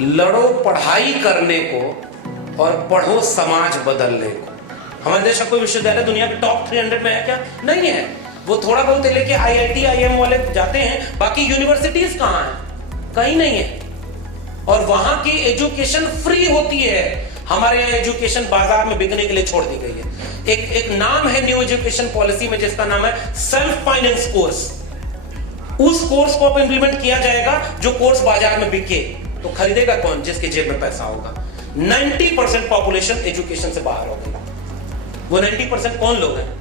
लड़ो पढ़ाई करने को और पढ़ो समाज बदलने को। हमारे देश का कोई विश्वविद्यालय दुनिया के टॉप 300 में है क्या? नहीं है। वो थोड़ा बहुत लेके IIT IIM वाले जाते हैं, बाकी यूनिवर्सिटीज कहाँ हैं? कहीं नहीं है। और वहां की एजुकेशन फ्री होती है। हमारे यहाँ एजुकेशन बाजार में बिकने के लिए छोड़ दी गई है। एक नाम है न्यू एजुकेशन पॉलिसी में, जिसका नाम है सेल्फ फाइनेंस कोर्स। उस कोर्स को अब इंप्लीमेंट किया जाएगा जो कोर्स बाजार में बिके। तो खरीदेगा कौन? जिसके जेब में पैसा होगा। 90% पॉपुलेशन एजुकेशन से बाहर हो गई। वो 90% कौन लोग हैं?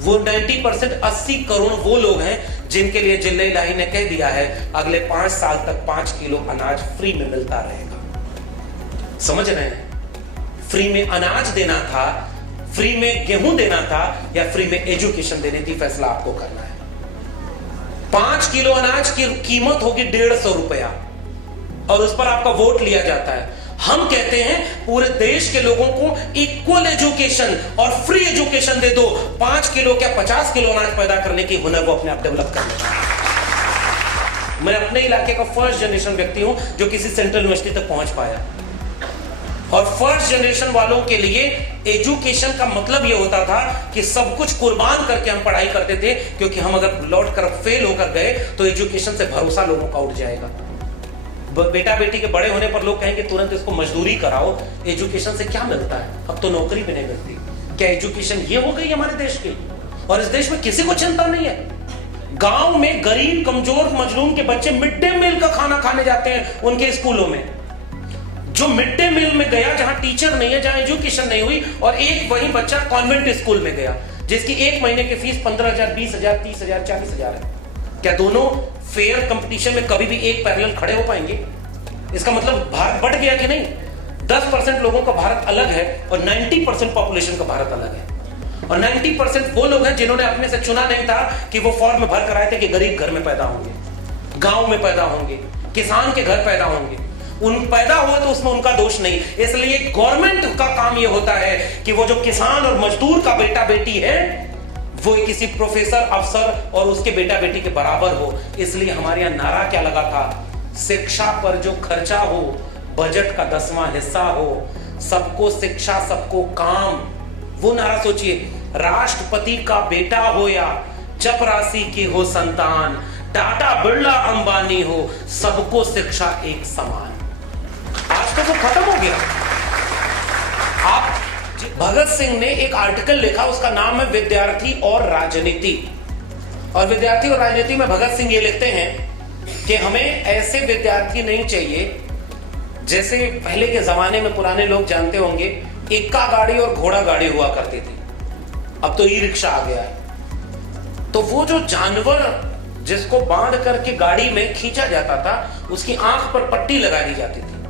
वो 90% 80 करोड़ वो लोग हैं जिनके लिए जिले इलाही ने कह दिया है अगले 5 साल तक 5 किलो अनाज फ्री में मिलता रहेगा। समझ रहे हैं? फ्री में अनाज देना था, फ्री में गेहूं देना था, या फ्री में एजुकेशन देनी थी, फैसला आपको करना है। 5 किलो अनाज की कीमत होगी 150 रुपया और उस पर आपका वोट लिया जाता है। हम कहते हैं पूरे देश के लोगों को इक्वल एजुकेशन और फ्री एजुकेशन दे दो। 5 किलो क्या 50 किलो अनाज पैदा करने की हुनर वो अपने आप डेवलप कर लेगा। मैं अपने इलाके का फर्स्ट जनरेशन व्यक्ति हूं जो किसी सेंट्रल यूनिवर्सिटी तक पहुंच पाया। और फर्स्ट जनरेशन वालों के लिए एजुकेशन का मतलब यह होता था कि सब कुछ कुर्बान करके हम पढ़ाई करते थे, क्योंकि हम अगर लौट कर फेल होकर गए तो एजुकेशन से भरोसा लोगों का उठ जाएगा। बेटा बेटी के बड़े होने पर लोग कहेंगे तुरंत इसको मजदूरी कराओ। एजुकेशन से क्या मिलता है? अब तो नौकरी भी नहीं मिलती। क्या एजुकेशन ये हो गई हमारे देश की? और इस देश में किसी को चिंता नहीं है। गांव में गरीब कमजोर मजलूम के बच्चे मिड डे मील का खाना खाने जाते हैं उनके स्कूलों में। जो मिड डे मील में गया जहां टीचर नहीं है, जहां एजुकेशन नहीं हुई, और एक वही बच्चा कॉन्वेंट स्कूल में गया जिसकी एक महीने की फीस 15,000, 20,000, 30,000, 40,000 है। क्या दोनों फेयर कंपटीशन में कभी भी एक पैरेलल खड़े हो पाएंगे? इसका मतलब भारत बढ़ गया कि नहीं? 10% लोगों का भारत अलग है और 90% पॉपुलेशन का भारत अलग है। और 90% वो लोग हैं जिन्होंने अपने से चुना नहीं था कि वो फॉर्म भर कर आए थे कि गरीब घर में पैदा होंगे, गांव में पैदा होंगे, किसान के घर पैदा होंगे। उन पैदा हुआ तो उसमें उनका दोष नहीं। इसलिए गवर्नमेंट का काम यह होता है कि वो जो किसान और मजदूर का बेटा बेटी है वो किसी प्रोफेसर अफसर और उसके बेटा बेटी के बराबर हो। इसलिए हमारे यहां नारा क्या लगा था? शिक्षा पर जो खर्चा हो बजट का 10वां हिस्सा हो, सबको शिक्षा सबको काम। वो नारा सोचिए, राष्ट्रपति का बेटा हो या चपरासी की हो संतान, टाटा बिरला अंबानी हो, सबको शिक्षा एक समान। आज तो वो खत्म हो गया। आप भगत सिंह ने एक आर्टिकल लिखा, उसका नाम है विद्यार्थी और राजनीति। और विद्यार्थी और राजनीति में भगत सिंह ये लिखते हैं कि हमें ऐसे विद्यार्थी नहीं चाहिए जैसे पहले के जमाने में पुराने लोग जानते होंगे इक्का गाड़ी और घोड़ा गाड़ी हुआ करती थी। अब तो ई रिक्शा आ गया है। तो वो जो जानवर जिसको बांध करके गाड़ी में खींचा जाता था, उसकी आंख पर पट्टी लगा दी जाती थी।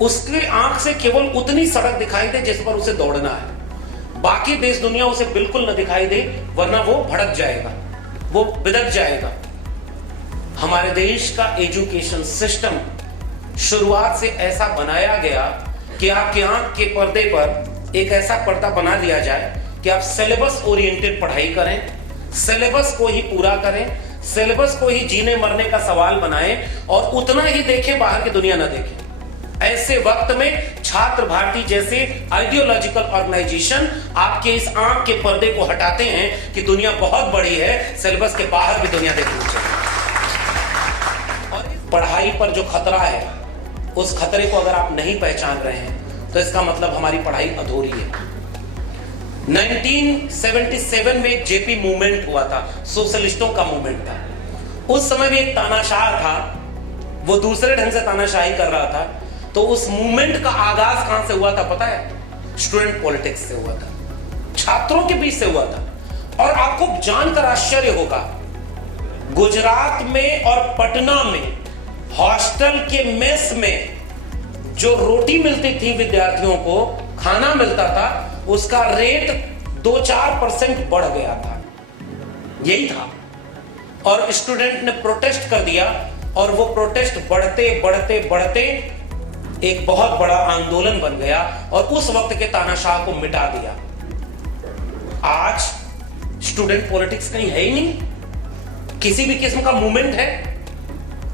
उसके आंख से केवल उतनी सड़क दिखाई दे जिस पर उसे दौड़ना है, बाकी देश दुनिया उसे बिल्कुल न दिखाई दे, वरना वो भड़क जाएगा, वो बिदक जाएगा। हमारे देश का एजुकेशन सिस्टम शुरुआत से ऐसा बनाया गया कि आपकी आंख के पर्दे पर एक ऐसा पर्दा बना दिया जाए कि आप सिलेबस ओरिएंटेड पढ़ाई करें, सिलेबस को ही पूरा करें, सिलेबस को ही जीने मरने का सवाल बनाएं और उतना ही देखें, बाहर की दुनिया ना देखें। ऐसे वक्त में छात्र भारती जैसे आइडियोलॉजिकल ऑर्गेनाइजेशन आपके इस आंख के पर्दे को हटाते हैं कि दुनिया बहुत बड़ी है, सिलेबस के बाहर भी दुनिया देखनी चाहिए। और पढ़ाई पर जो खतरा है, उस खतरे को अगर आप नहीं पहचान रहे हैं तो इसका मतलब हमारी पढ़ाई अधूरी है। 1977 में एक जेपी मूवमेंट हुआ था, सोशलिस्टों का मूवमेंट था। उस समय भी एक तानाशाह था, वो दूसरे ढंग से तानाशाही कर रहा था। तो उस मूवमेंट का आगाज कहां से हुआ था पता है? स्टूडेंट पॉलिटिक्स से हुआ था, छात्रों के बीच से हुआ था। और आपको जानकर आश्चर्य होगा, गुजरात में और पटना में हॉस्टल के मेस में जो रोटी मिलती थी विद्यार्थियों को, खाना मिलता था, उसका रेट 2-4% बढ़ गया था। यही था। और स्टूडेंट ने प्रोटेस्ट कर दिया और वो प्रोटेस्ट बढ़ते बढ़ते बढ़ते एक बहुत बड़ा आंदोलन बन गया और उस वक्त के तानाशाह को मिटा दिया। आज स्टूडेंट पॉलिटिक्स कहीं है ही नहीं, किसी भी किस्म का मूवमेंट है।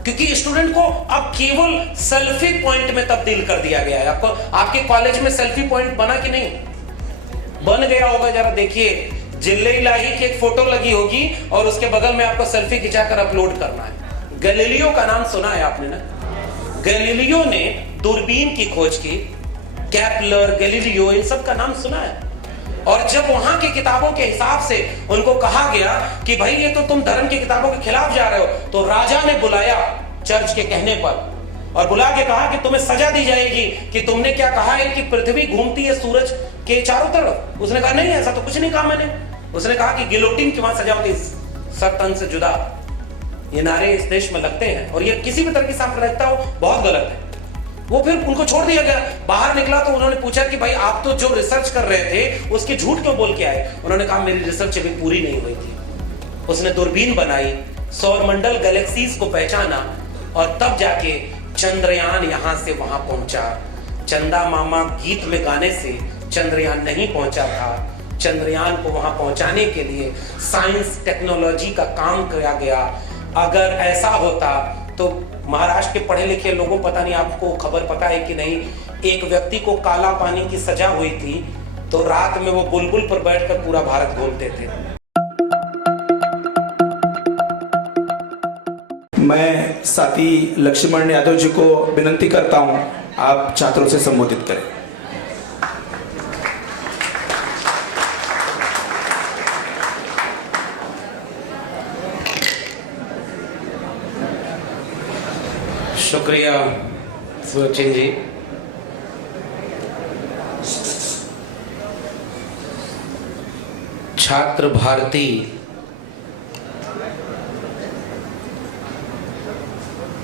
क्योंकि स्टूडेंट को अब केवल सेल्फी पॉइंट में तब्दील कर दिया गया है। आपको आपके कॉलेज में सेल्फी पॉइंट बना कि नहीं? बन गया होगा। जरा देखिए, जिले इलाही की एक फोटो लगी होगी और उसके बगल में आपको सेल्फी खिंचाकर अपलोड करना है। गैलीलियो का नाम सुना है आपने ना? गैलीलियो ने दूरबीन की खोज की। केपलर, गैलीलियो, इन सब का नाम सुना है। और जब वहां की किताबों के हिसाब से उनको कहा गया कि भाई ये तो तुम धर्म की किताबों के खिलाफ जा रहे हो, तो राजा ने बुलाया चर्च के कहने पर और बुला के कहा कि तुम्हें सजा दी जाएगी कि तुमने क्या कहा है कि पृथ्वी घूमती है सूरज के चारों तरफ। उसने कहा नहीं, ऐसा तो कुछ नहीं कहा मैंने। उसने कहा कि गिलोटिन की वहां सजा होती, सर तन से जुदा। ये नारे इस देश में लगते हैं और ये किसी भी तरह की सांप्रदायिकता हो बहुत गलत है। वो फिर उनको छोड़ दिया गया। बाहर निकला तो उन्होंने पूछा कि भाई आप तो जो रिसर्च कर रहे थे उसकी झूठ क्यों बोल के आए? उन्होंने कहा मेरी रिसर्च अभी पूरी नहीं हुई थी। उसने दूरबीन बनाई, सौरमंडल गैलेक्सीज को पहचाना और तब जाके चंद्रयान यहां से वहां पहुंचा। चंदा मामा गीत में गाने से चंद्रयान नहीं पहुंचा था। चंद्रयान को वहां पहुंचाने के लिए साइंस टेक्नोलॉजी का काम किया गया। अगर ऐसा होता तो महाराष्ट्र के पढ़े लिखे लोगों, पता नहीं आपको खबर पता है कि नहीं, एक व्यक्ति को काला पानी की सजा हुई थी तो रात में वो बुलबुल पर बैठकर पूरा भारत घूमते थे। मैं साथी लक्ष्मण यादव जी को विनंती करता हूं, आप छात्रों से संबोधित करें। शुक्रिया सुचिन जी। छात्र भारती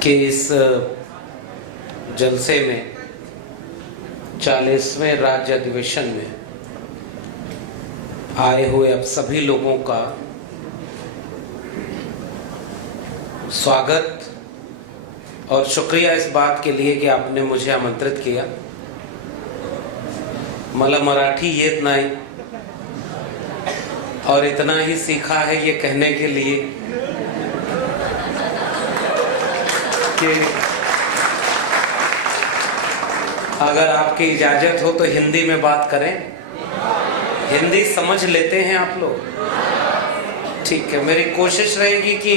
के इस जलसे में 40वें राज्य अधिवेशन में आए हुए अब सभी लोगों का स्वागत और शुक्रिया इस बात के लिए कि आपने मुझे आमंत्रित किया। मला मराठी येत नहीं और इतना ही सीखा है ये कहने के लिए कि अगर आपकी इजाजत हो तो हिंदी में बात करें। हिंदी समझ लेते हैं आप लोग? ठीक है, मेरी कोशिश रहेगी कि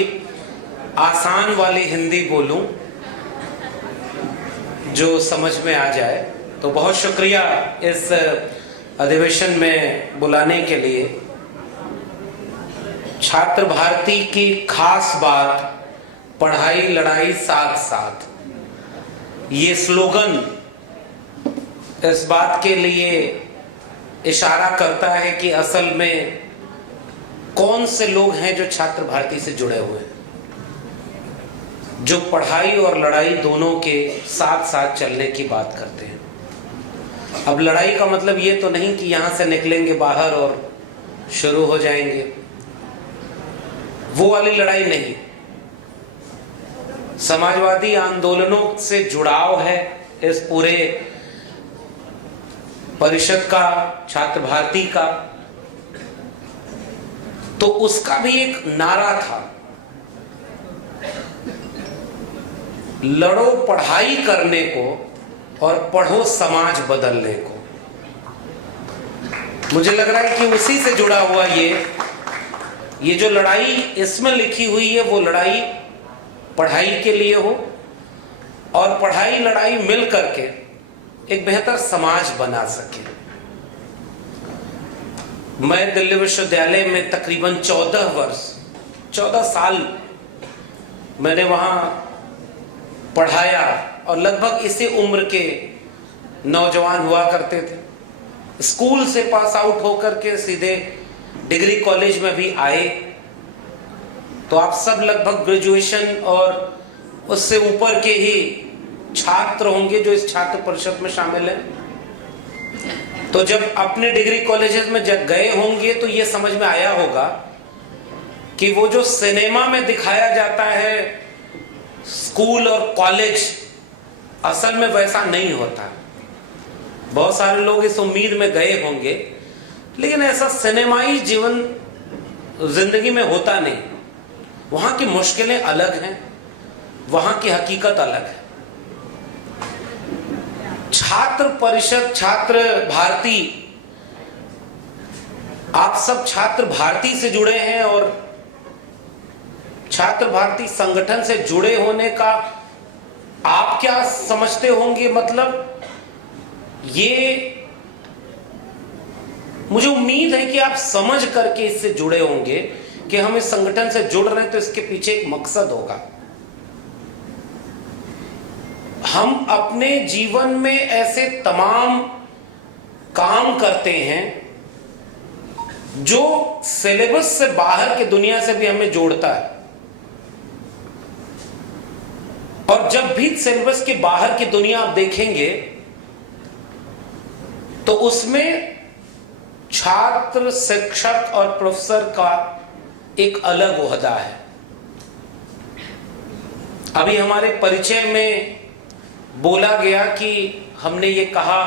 आसान वाली हिंदी बोलूं जो समझ में आ जाए। तो बहुत शुक्रिया इस अधिवेशन में बुलाने के लिए। छात्र भारती की खास बात पढ़ाई लड़ाई साथ साथ, ये स्लोगन इस बात के लिए इशारा करता है कि असल में कौन से लोग हैं जो छात्र भारती से जुड़े हुए हैं, जो पढ़ाई और लड़ाई दोनों के साथ साथ चलने की बात करते हैं। अब लड़ाई का मतलब ये तो नहीं कि यहां से निकलेंगे बाहर और शुरू हो जाएंगे, वो वाली लड़ाई नहीं। समाजवादी आंदोलनों से जुड़ाव है इस पूरे परिषद का, छात्र भारती का। तो उसका भी एक नारा था, लड़ो पढ़ाई करने को और पढ़ो समाज बदलने को। मुझे लग रहा है कि उसी से जुड़ा हुआ ये जो लड़ाई इसमें लिखी हुई है, वो लड़ाई पढ़ाई के लिए हो और पढ़ाई लड़ाई मिल करके एक बेहतर समाज बना सके। मैं दिल्ली विश्वविद्यालय में तकरीबन 14 साल मैंने वहां पढ़ाया और लगभग इसी उम्र के नौजवान हुआ करते थे। स्कूल से पास आउट होकर के सीधे डिग्री कॉलेज में भी आए, तो आप सब लगभग ग्रेजुएशन और उससे ऊपर के ही छात्र होंगे जो इस छात्र परिषद में शामिल हैं। तो जब अपने डिग्री कॉलेजेस में जब गए होंगे तो ये समझ में आया होगा कि वो जो सिनेमा में दिखाया जाता है स्कूल और कॉलेज, असल में वैसा नहीं होता। बहुत सारे लोग इस उम्मीद में गए होंगे, लेकिन ऐसा सिनेमाई जीवन जिंदगी में होता नहीं। वहां की मुश्किलें अलग हैं, वहां की हकीकत अलग है। छात्र परिषद, छात्र भारती, आप सब छात्र भारती से जुड़े हैं और छात्र भारती संगठन से जुड़े होने का आप क्या समझते होंगे? मतलब ये मुझे उम्मीद है कि आप समझ करके इससे जुड़े होंगे कि हम इस संगठन से जुड़ रहे हैं तो इसके पीछे एक मकसद होगा। हम अपने जीवन में ऐसे तमाम काम करते हैं जो सिलेबस से बाहर की दुनिया से भी हमें जोड़ता है, और जब भी सिलेबस के बाहर की दुनिया आप देखेंगे तो उसमें छात्र, शिक्षक और प्रोफेसर का एक अलग ओहदा है। अभी हमारे परिचय में बोला गया कि हमने ये कहा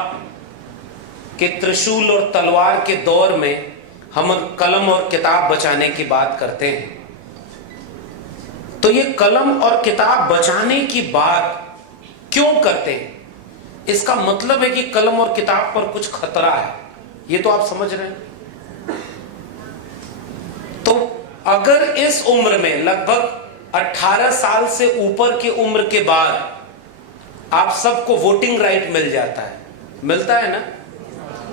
कि त्रिशूल और तलवार के दौर में हम कलम और किताब बचाने की बात करते हैं। तो ये कलम और किताब बचाने की बात क्यों करते हैं? इसका मतलब है कि कलम और किताब पर कुछ खतरा है, ये तो आप समझ रहे हैं। तो अगर इस उम्र में लगभग 18 साल से ऊपर की उम्र के बाद आप सबको वोटिंग राइट मिल जाता है, मिलता है ना,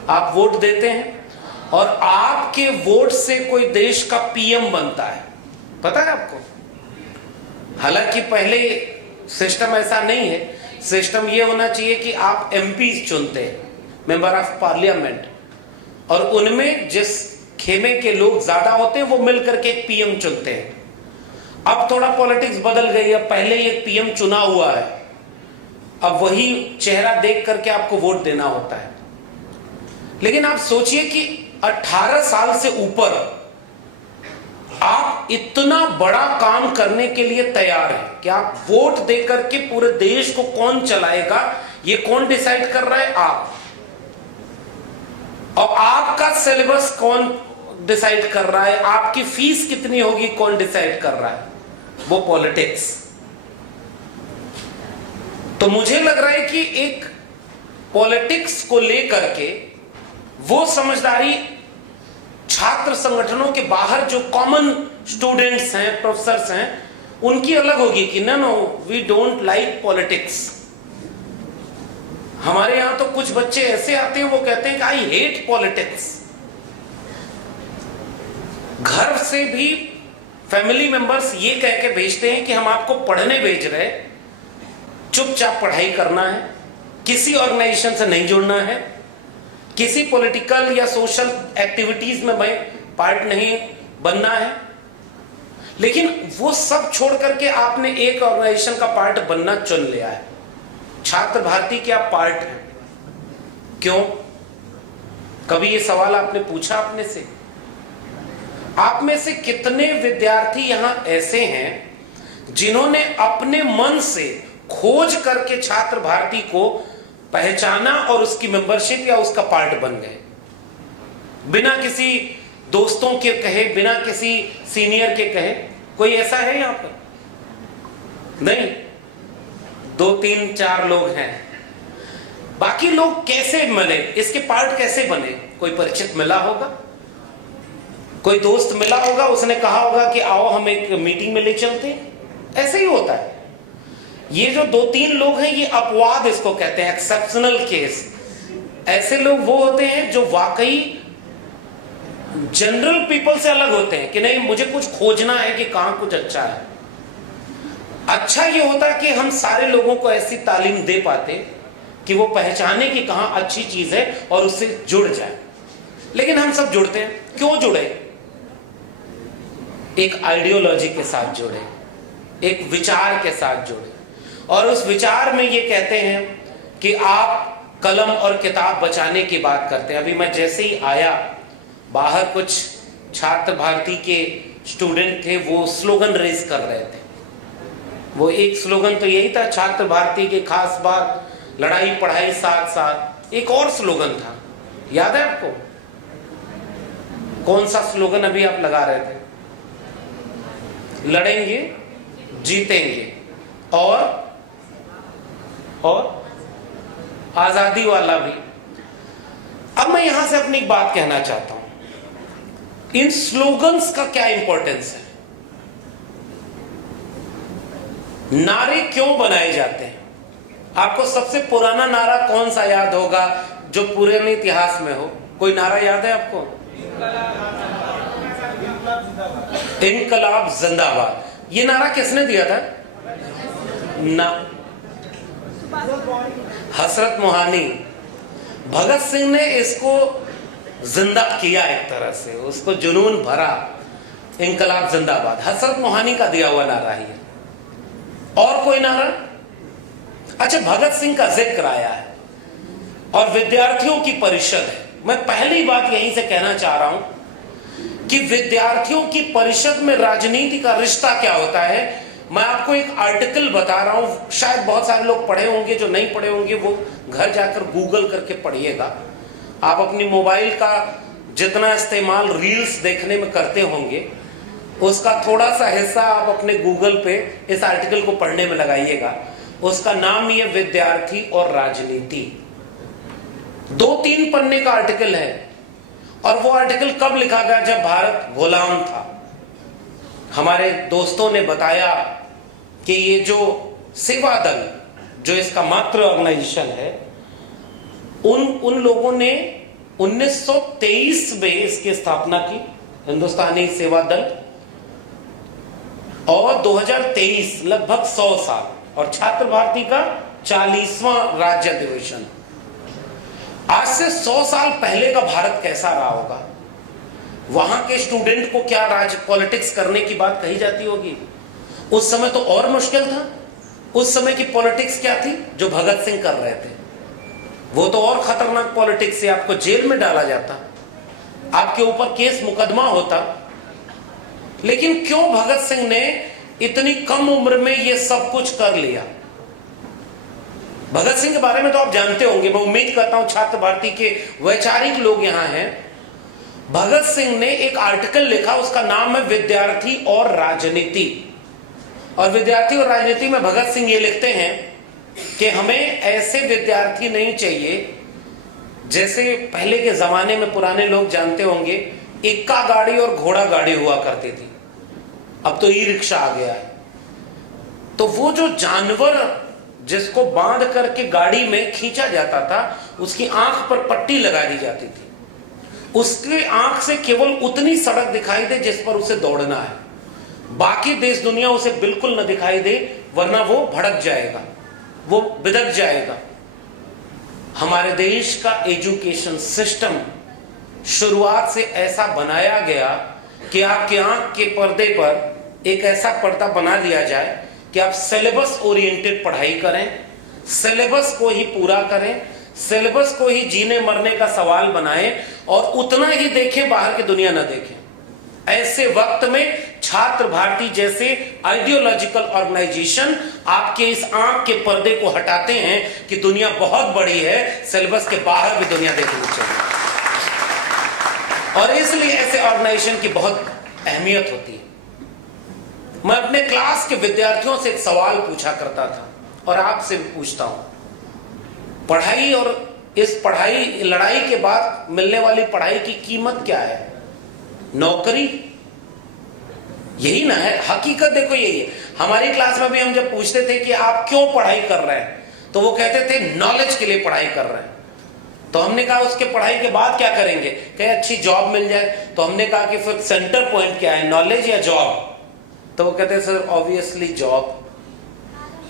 आप वोट देते हैं और आपके वोट से कोई देश का पीएम बनता है, पता है आपको? हालांकि पहले सिस्टम ऐसा नहीं है। सिस्टम ये होना चाहिए कि आप एमपी चुनते हैं, मेंबर ऑफ पार्लियामेंट, और उनमें जिस खेमे के लोग ज्यादा होते हैं वो मिलकर के एक पीएम चुनते हैं। अब थोड़ा पॉलिटिक्स बदल गई है, पहले एक पीएम चुना हुआ है, अब वही चेहरा देख करके आपको वोट देना होता है। लेकिन आप सोचिए कि 18 साल से ऊपर आप इतना बड़ा काम करने के लिए तैयार हैं कि आप वोट देकर के पूरे देश को कौन चलाएगा ये कौन डिसाइड कर रहा है? आप। और आपका सिलेबस कौन डिसाइड कर रहा है? आपकी फीस कितनी होगी कौन डिसाइड कर रहा है? वो पॉलिटिक्स। तो मुझे लग रहा है कि एक पॉलिटिक्स को लेकर के वो समझदारी छात्र संगठनों के बाहर जो कॉमन स्टूडेंट्स हैं, प्रोफेसर्स हैं, उनकी अलग होगी कि no we don't like politics. हमारे यहां तो कुछ बच्चे ऐसे आते हैं वो कहते हैं कि आई हेट पॉलिटिक्स। घर से भी फैमिली मेंबर्स ये कह के भेजते हैं कि हम आपको पढ़ने भेज रहे, चुपचाप पढ़ाई करना है, किसी ऑर्गेनाइजेशन से नहीं जुड़ना है, किसी पॉलिटिकल या सोशल एक्टिविटीज में भाई पार्ट नहीं बनना है। लेकिन वो सब छोड़ करके आपने एक ऑर्गेनाइजेशन का पार्ट बनना चुन लिया है। छात्र भारती के आप पार्ट हैं, क्यों? कभी ये सवाल आपने पूछा अपने से? आप में से कितने विद्यार्थी यहां ऐसे हैं जिन्होंने अपने मन से खोज करके छात्र भारती को पहचाना और उसकी मेंबरशिप या उसका पार्ट बन गए, बिना किसी दोस्तों के कहे, बिना किसी सीनियर के कहे? कोई ऐसा है यहां पर? नहीं, 2 3 4 लोग हैं। बाकी लोग कैसे मिले, इसके पार्ट कैसे बने? कोई परिचित मिला होगा, कोई दोस्त मिला होगा, उसने कहा होगा कि आओ हम एक मीटिंग में ले चलते हैं। ऐसे ही होता है। ये जो 2 3 लोग हैं ये अपवाद इसको कहते हैं, एक्सेप्शनल केस। ऐसे लोग वो होते हैं जो वाकई जनरल पीपल से अलग होते हैं कि नहीं मुझे कुछ खोजना है कि कहां कुछ अच्छा है। अच्छा ये होता है कि हम सारे लोगों को ऐसी तालीम दे पाते कि वो पहचाने कि कहां अच्छी चीज है और उससे जुड़ जाए। लेकिन हम सब जुड़ते हैं, क्यों जुड़े? एक आइडियोलॉजी के साथ जुड़े, एक विचार के साथ जुड़े, और उस विचार में ये कहते हैं कि आप कलम और किताब बचाने की बात करते हैं। अभी मैं जैसे ही आया, बाहर कुछ छात्र भारती के स्टूडेंट थे, वो स्लोगन रेज कर रहे थे। वो एक स्लोगन तो यही था, छात्र भारती की खास बात, लड़ाई पढ़ाई साथ साथ। एक और स्लोगन था, याद है आपको? कौन सा स्लोगन अभी आप लगा रहे थे? लड़ेंगे जीतेंगे, और आजादी वाला भी। अब मैं यहां से अपनी एक बात कहना चाहता हूं, इन स्लोगन्स का क्या इंपॉर्टेंस है? नारे क्यों बनाए जाते हैं? आपको सबसे पुराना नारा कौन सा याद होगा जो पुराने इतिहास में हो? कोई नारा याद है आपको? इनकलाब जिंदाबाद। ये नारा किसने दिया था? ना, हसरत मोहानी। भगत सिंह ने इसको जिंदा किया, एक तरह से उसको जुनून भरा। इनकलाब जिंदाबाद हसरत मोहानी का दिया हुआ नारा ही है। और कोई नारा? अच्छा, भगत सिंह का जिक्र आया है और विद्यार्थियों की परिषद है। मैं पहली बात यहीं से कहना चाह रहा हूं कि विद्यार्थियों की परिषद में राजनीति का रिश्ता क्या होता है। मैं आपको एक आर्टिकल बता रहा हूं, शायद बहुत सारे लोग पढ़े होंगे, जो नहीं पढ़े होंगे वो घर जाकर गूगल करके पढ़िएगा। आप अपनी मोबाइल का जितना इस्तेमाल रील्स देखने में करते होंगे, उसका थोड़ा सा हिस्सा आप अपने गूगल पे इस आर्टिकल को पढ़ने में लगाइएगा। उसका नाम ही है विद्यार्थी और राजनीति। 2-3 पन्ने का आर्टिकल है और वो आर्टिकल कब लिखा गया? जब भारत गुलाम था। हमारे दोस्तों ने बताया कि ये जो सेवा दल, जो इसका मात्र ऑर्गेनाइजेशन है, उन लोगों ने 1923 में इसकी स्थापना की, हिंदुस्तानी सेवा दल, और 2023 लगभग 100 साल, और छात्र भारती का 40वां राज्य अधिवेशन। आज से 100 साल पहले का भारत कैसा रहा होगा? वहां के स्टूडेंट को क्या पॉलिटिक्स करने की बात कही जाती होगी? उस समय तो और मुश्किल था। उस समय की पॉलिटिक्स क्या थी जो भगत सिंह कर रहे थे? वो तो और खतरनाक पॉलिटिक्स से आपको जेल में डाला जाता, आपके ऊपर केस मुकदमा होता। लेकिन क्यों भगत सिंह ने इतनी कम उम्र में ये सब कुछ कर लिया? भगत सिंह के बारे में तो आप जानते होंगे, मैं उम्मीद करता हूं छात्र भारती के वैचारिक लोग यहां हैं। भगत सिंह ने एक आर्टिकल लिखा, उसका नाम है विद्यार्थी और राजनीति। और विद्यार्थी और राजनीति में भगत सिंह ये लिखते हैं कि हमें ऐसे विद्यार्थी नहीं चाहिए जैसे पहले के जमाने में पुराने लोग जानते होंगे, इक्का गाड़ी और घोड़ा गाड़ी हुआ करती थी। अब तो ई रिक्शा आ गया है। तो वो जो जानवर जिसको बांध करके गाड़ी में खींचा जाता था, उसकी आंख पर पट्टी लगा दी जाती थी। उसके आंख से केवल उतनी सड़क दिखाई दे जिस पर उसे दौड़ना है, बाकी देश दुनिया उसे बिल्कुल न दिखाई दे, वरना वो भड़क जाएगा, वो बिदक जाएगा। हमारे देश का एजुकेशन सिस्टम शुरुआत से ऐसा बनाया गया कि आपके आंख के पर्दे पर एक ऐसा पर्दा बना दिया जाए कि आप सिलेबस ओरिएंटेड पढ़ाई करें, सिलेबस को ही पूरा करें, सिलेबस को ही जीने मरने का सवाल बनाएं और उतना ही देखें, बाहर की दुनिया न देखें। ऐसे वक्त में छात्र भारती जैसे आइडियोलॉजिकल ऑर्गेनाइजेशन आपके इस आंख के पर्दे को हटाते हैं कि दुनिया बहुत बड़ी है, सिलेबस के बाहर भी दुनिया देखनी चाहिए। और इसलिए ऐसे ऑर्गेनाइजेशन की बहुत अहमियत होती है। मैं अपने क्लास के विद्यार्थियों से एक सवाल पूछा करता था और आपसे भी पूछता हूं, पढ़ाई और इस पढ़ाई लड़ाई के बाद मिलने वाली पढ़ाई की कीमत क्या है? नौकरी, यही ना है हकीकत। देखो यही है। हमारी क्लास में भी हम जब पूछते थे कि आप क्यों पढ़ाई कर रहे हैं, तो वो कहते थे नॉलेज के लिए पढ़ाई कर रहे हैं। तो हमने कहा उसके पढ़ाई के बाद क्या करेंगे? कहे अच्छी जॉब मिल जाए। तो हमने कहा कि फिर सेंटर पॉइंट क्या है, नॉलेज या जॉब? तो वो कहते सर ऑब्वियसली जॉब।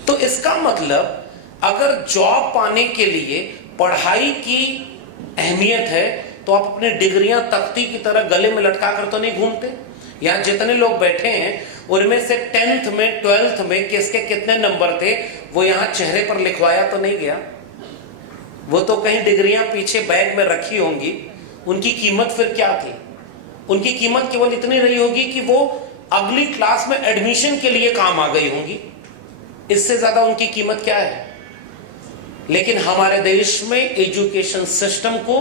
तो इसका मतलब अगर जॉब पाने के लिए पढ़ाई की अहमियत है तो आप अपनी डिग्रियां तख्ती की तरह गले में लटका कर तो नहीं घूमते। यहां जितने लोग बैठे हैं उनमें से 10th में 12th में किसके कितने नंबर थे वो यहां चेहरे पर लिखवाया तो नहीं गया। वो तो कहीं डिग्रियां पीछे बैग में रखी होंगी। उनकी कीमत फिर क्या थी? उनकी कीमत केवल इतनी रही होगी कि वो अगली क्लास में एडमिशन के लिए काम आ गई होंगी। इससे ज्यादा उनकी कीमत क्या है? लेकिन हमारे देश में एजुकेशन सिस्टम को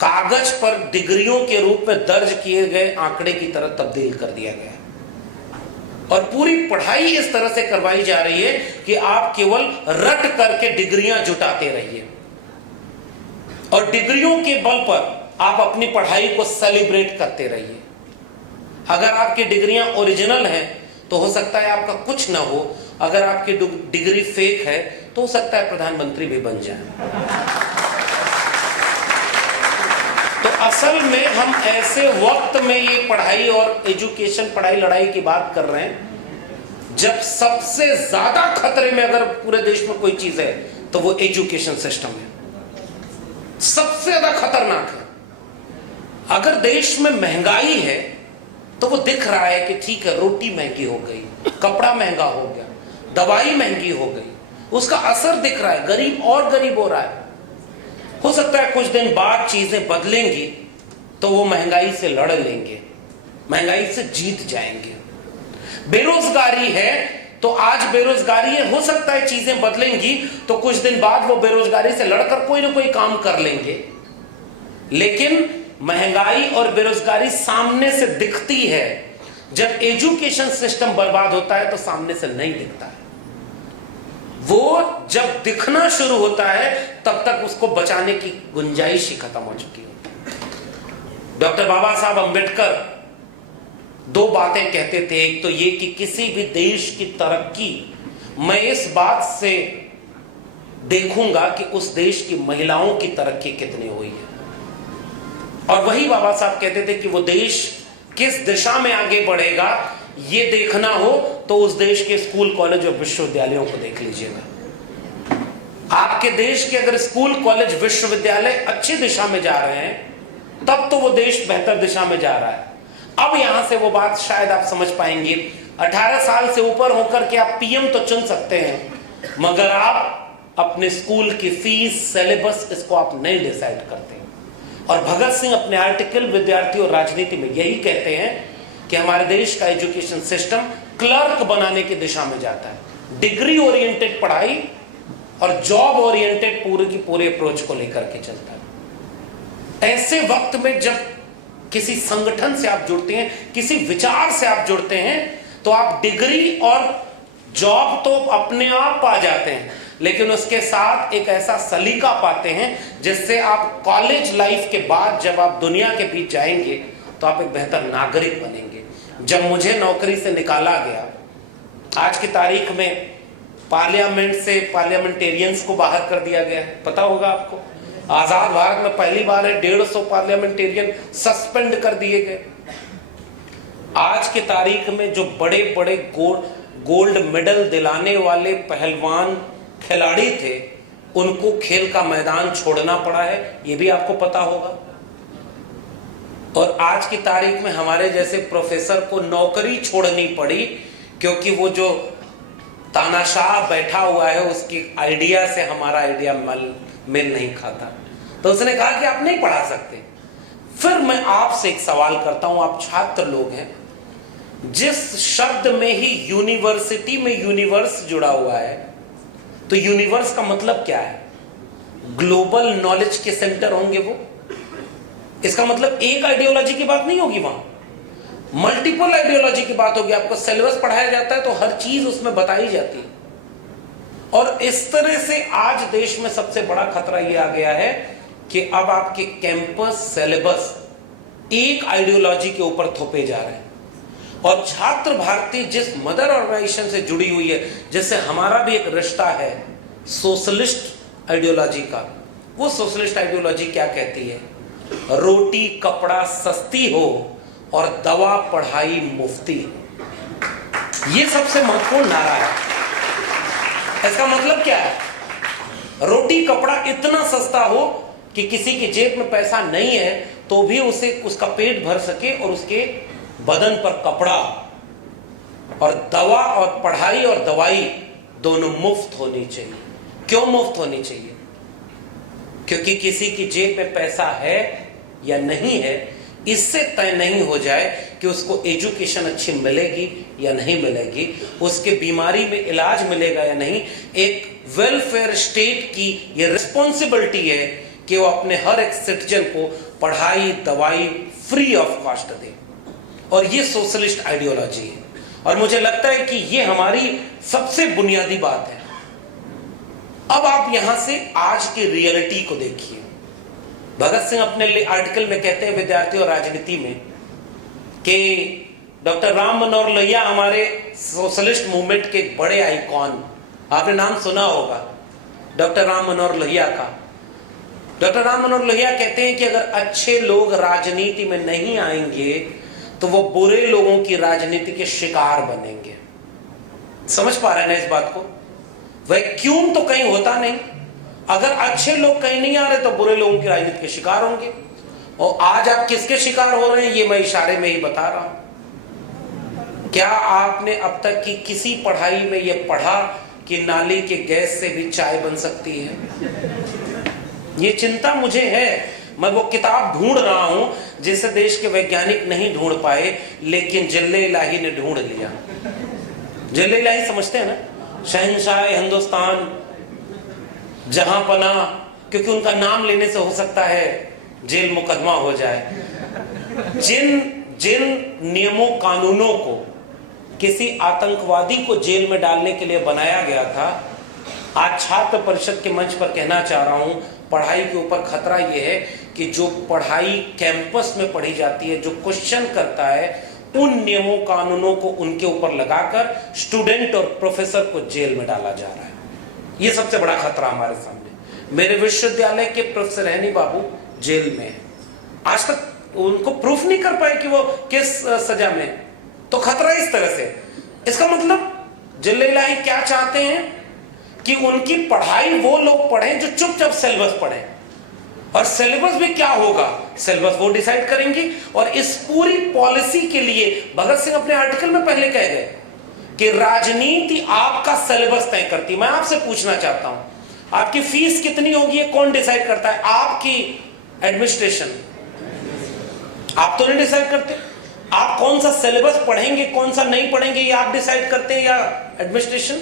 कागज पर डिग्रियों के रूप में दर्ज किए गए आंकड़े की तरह तब्दील कर दिया गया। और पूरी पढ़ाई इस तरह से करवाई जा रही है कि आप केवल रट करके डिग्रियां जुटाते रहिए और डिग्रियों के बल पर आप अपनी पढ़ाई को सेलिब्रेट करते रहिए। अगर आपकी डिग्रियां ओरिजिनल हैं तो हो सकता है आपका कुछ ना हो, अगर आपकी डिग्री फेक है तो हो सकता है प्रधानमंत्री भी बन जाए। तो असल में हम ऐसे वक्त में ये पढ़ाई और एजुकेशन, पढ़ाई लड़ाई की बात कर रहे हैं जब सबसे ज्यादा खतरे में अगर पूरे देश में कोई चीज है तो वो एजुकेशन सिस्टम है, सबसे ज्यादा खतरनाक है। अगर देश में महंगाई है तो वो दिख रहा है कि ठीक है, रोटी महंगी हो गई, कपड़ा महंगा हो गया, दवाई महंगी हो गई, उसका असर दिख रहा है, गरीब और गरीब हो रहा है। हो सकता है कुछ दिन बाद चीजें बदलेंगी तो वो महंगाई से लड़ लेंगे, महंगाई से जीत जाएंगे। बेरोजगारी है तो आज बेरोजगारी है, हो सकता है चीजें बदलेंगी तो कुछ दिन बाद वो बेरोजगारी से लड़कर कोई ना कोई काम कर लेंगे। लेकिन महंगाई और बेरोजगारी सामने से दिखती है, जब एजुकेशन सिस्टम बर्बाद होता है तो सामने से नहीं दिखता है। वो जब दिखना शुरू होता है तब तक उसको बचाने की गुंजाइश ही खत्म हो चुकी होती है। डॉक्टर बाबा साहब अंबेडकर दो बातें कहते थे, एक तो ये कि किसी भी देश की तरक्की मैं इस बात से देखूंगा कि उस देश की महिलाओं की तरक्की कितनी हुई है, और वही बाबा साहब कहते थे कि वो देश किस दिशा में आगे बढ़ेगा ये देखना हो तो उस देश के स्कूल, कॉलेज और विश्वविद्यालयों को देख लीजिएगा। आपके देश के अगर स्कूल, कॉलेज, विश्वविद्यालय अच्छी दिशा में जा रहे हैं तब तो वो देश बेहतर दिशा में जा रहा है। अब यहां से वो बात शायद आप समझ पाएंगे, 18 साल से ऊपर होकर के आप पीएम तो चुन सकते हैं, मगर आप अपने स्कूल की फीस, सिलेबस, इसको आप नहीं डिसाइड करते। और भगत सिंह अपने आर्टिकल विद्यार्थी और राजनीति में यही कहते हैं कि हमारे देश का एजुकेशन सिस्टम क्लर्क बनाने की दिशा में जाता है, डिग्री ओरिएंटेड पढ़ाई और जॉब ओरिएंटेड पूरे की पूरे अप्रोच को लेकर के चलता है। ऐसे वक्त में जब किसी संगठन से आप जुड़ते हैं, किसी विचार से आप जुड़ते हैं, तो आप डिग्री और जॉब तो अपने आप पा जाते हैं, लेकिन उसके साथ एक ऐसा सलीका पाते हैं जिससे आप कॉलेज लाइफ के बाद जब आप दुनिया के बीच जाएंगे तो आप एक बेहतर नागरिक बनेंगे। जब मुझे नौकरी से निकाला गया, आज की तारीख में पार्लियामेंट से पार्लियामेंटेरियंस को बाहर कर दिया गया है, पता होगा आपको। आजाद भारत में पहली बार है 150 पार्लियामेंटेरियन सस्पेंड कर दिए गए। आज की तारीख में जो बड़े बड़े गोल्ड मेडल दिलाने वाले पहलवान खिलाड़ी थे, उनको खेल का मैदान छोड़ना पड़ा है, यह भी आपको पता होगा। और आज की तारीख में हमारे जैसे प्रोफेसर को नौकरी छोड़नी पड़ी क्योंकि वो जो तानाशाह बैठा हुआ है उसकी आइडिया से हमारा आइडिया मेल नहीं खाता, तो उसने कहा कि आप नहीं पढ़ा सकते। फिर मैं आपसे एक सवाल करता हूं, आप छात्र लोग हैं, जिस शब्द में ही यूनिवर्सिटी में यूनिवर्स जुड़ा हुआ है, तो यूनिवर्स का मतलब क्या है? ग्लोबल नॉलेज के सेंटर होंगे वो। इसका मतलब एक आइडियोलॉजी की बात नहीं होगी, वहां मल्टीपल आइडियोलॉजी की बात होगी। आपको सिलेबस पढ़ाया जाता है तो हर चीज उसमें बताई जाती है। और इस तरह से आज देश में सबसे बड़ा खतरा यह आ गया है कि अब आपके कैंपस सिलेबस एक आइडियोलॉजी के ऊपर थोपे जा रहे हैं। और छात्र भारती जिस मदर ऑर्गेनाइजेशन से जुड़ी हुई है, जिससे हमारा भी एक रिश्ता है सोशलिस्ट आइडियोलॉजी का, वो सोशलिस्ट आइडियोलॉजी क्या कहती है? रोटी कपड़ा सस्ती हो और दवा पढ़ाई मुफ्ती हो। ये सबसे महत्वपूर्ण नारा है। इसका मतलब क्या है? रोटी कपड़ा इतना सस्ता हो कि किसी की जेब में पैसा नहीं है तो भी उसे उसका पेट भर सके और उसके बदन पर कपड़ा, और दवा और पढ़ाई और दवाई दोनों मुफ्त होनी चाहिए। क्यों मुफ्त होनी चाहिए? क्योंकि किसी की जेब में पैसा है या नहीं है इससे तय नहीं हो जाए कि उसको एजुकेशन अच्छी मिलेगी या नहीं मिलेगी, उसके बीमारी में इलाज मिलेगा या नहीं। एक वेलफेयर स्टेट की ये रिस्पॉन्सिबिलिटी है कि वो अपने हर एक सिटीजन को पढ़ाई दवाई फ्री ऑफ कॉस्ट दे। और ये सोशलिस्ट आइडियोलॉजी है। और मुझे लगता है कि ये हमारी सबसे बुनियादी बात है। अब आप यहां से आज की रियलिटी को देखिए। भगत सिंह अपने आर्टिकल में कहते हैं विद्यार्थी और राजनीति में कि डॉक्टर राम मनोहर लोहिया हमारे सोशलिस्ट मूवमेंट के एक बड़े आइकॉन, आपने नाम सुना होगा डॉक्टर राम मनोहर लोहिया का। डॉक्टर राम मनोहर लोहिया कहते हैं कि अगर अच्छे लोग राजनीति में नहीं आएंगे तो वो बुरे लोगों की राजनीति के शिकार बनेंगे। समझ पा रहे हैं ना इस बात को? वैक्यूम तो कहीं होता नहीं, अगर अच्छे लोग कहीं नहीं आ रहे तो बुरे लोगों की राजनीति के शिकार होंगे। और आज आप किसके शिकार हो रहे हैं ये मैं इशारे में ही बता रहा हूं। क्या आपने अब तक की किसी पढ़ाई में यह पढ़ा कि नाली के गैस से भी चाय बन सकती है? ये चिंता मुझे है। मैं वो किताब ढूंढ रहा हूं जिसे देश के वैज्ञानिक नहीं ढूंढ पाए, लेकिन जिल्ले इलाही ने ढूंढ लिया। जिल्ले इलाही समझते हैं ना, शहंशाह हिंदुस्तान, जहां पना, क्योंकि उनका नाम लेने से हो सकता है जेल मुकदमा हो जाए। जिन नियमों कानूनों को किसी आतंकवादी को जेल में डालने के लिए बनाया गया था, आज छात्र परिषद के मंच पर कहना चाह रहा हूं, पढ़ाई के ऊपर खतरा यह है कि जो पढ़ाई कैंपस में पढ़ी जाती है, जो क्वेश्चन करता है, उन नियमों कानूनों को उनके ऊपर लगाकर स्टूडेंट और प्रोफेसर को जेल में डाला जा रहा है। यह सबसे बड़ा खतरा हमारे सामने। मेरे विश्वविद्यालय के प्रोफेसर रहनी बाबू जेल में है, आज तक उनको प्रूफ नहीं कर पाए कि वो किस सजा में। तो खतरा इस तरह से। इसका मतलब जिल्ले इलाही क्या चाहते हैं कि उनकी पढ़ाई वो लोग पढ़ें जो चुपचाप सिलेबस पढ़ें, और सिलेबस भी क्या होगा, सिलेबस वो डिसाइड करेंगे। और इस पूरी पॉलिसी के लिए भगत सिंह अपने आर्टिकल में पहले कह गए कि राजनीति आपका सिलेबस तय करती है। मैं आपसे पूछना चाहता हूं, आपकी फीस कितनी होगी ये कौन डिसाइड करता है? आपकी एडमिनिस्ट्रेशन। आप तो नहीं डिसाइड करते। आप कौन सा सिलेबस पढ़ेंगे कौन सा नहीं पढ़ेंगे ये आप डिसाइड करते हैं या एडमिनिस्ट्रेशन?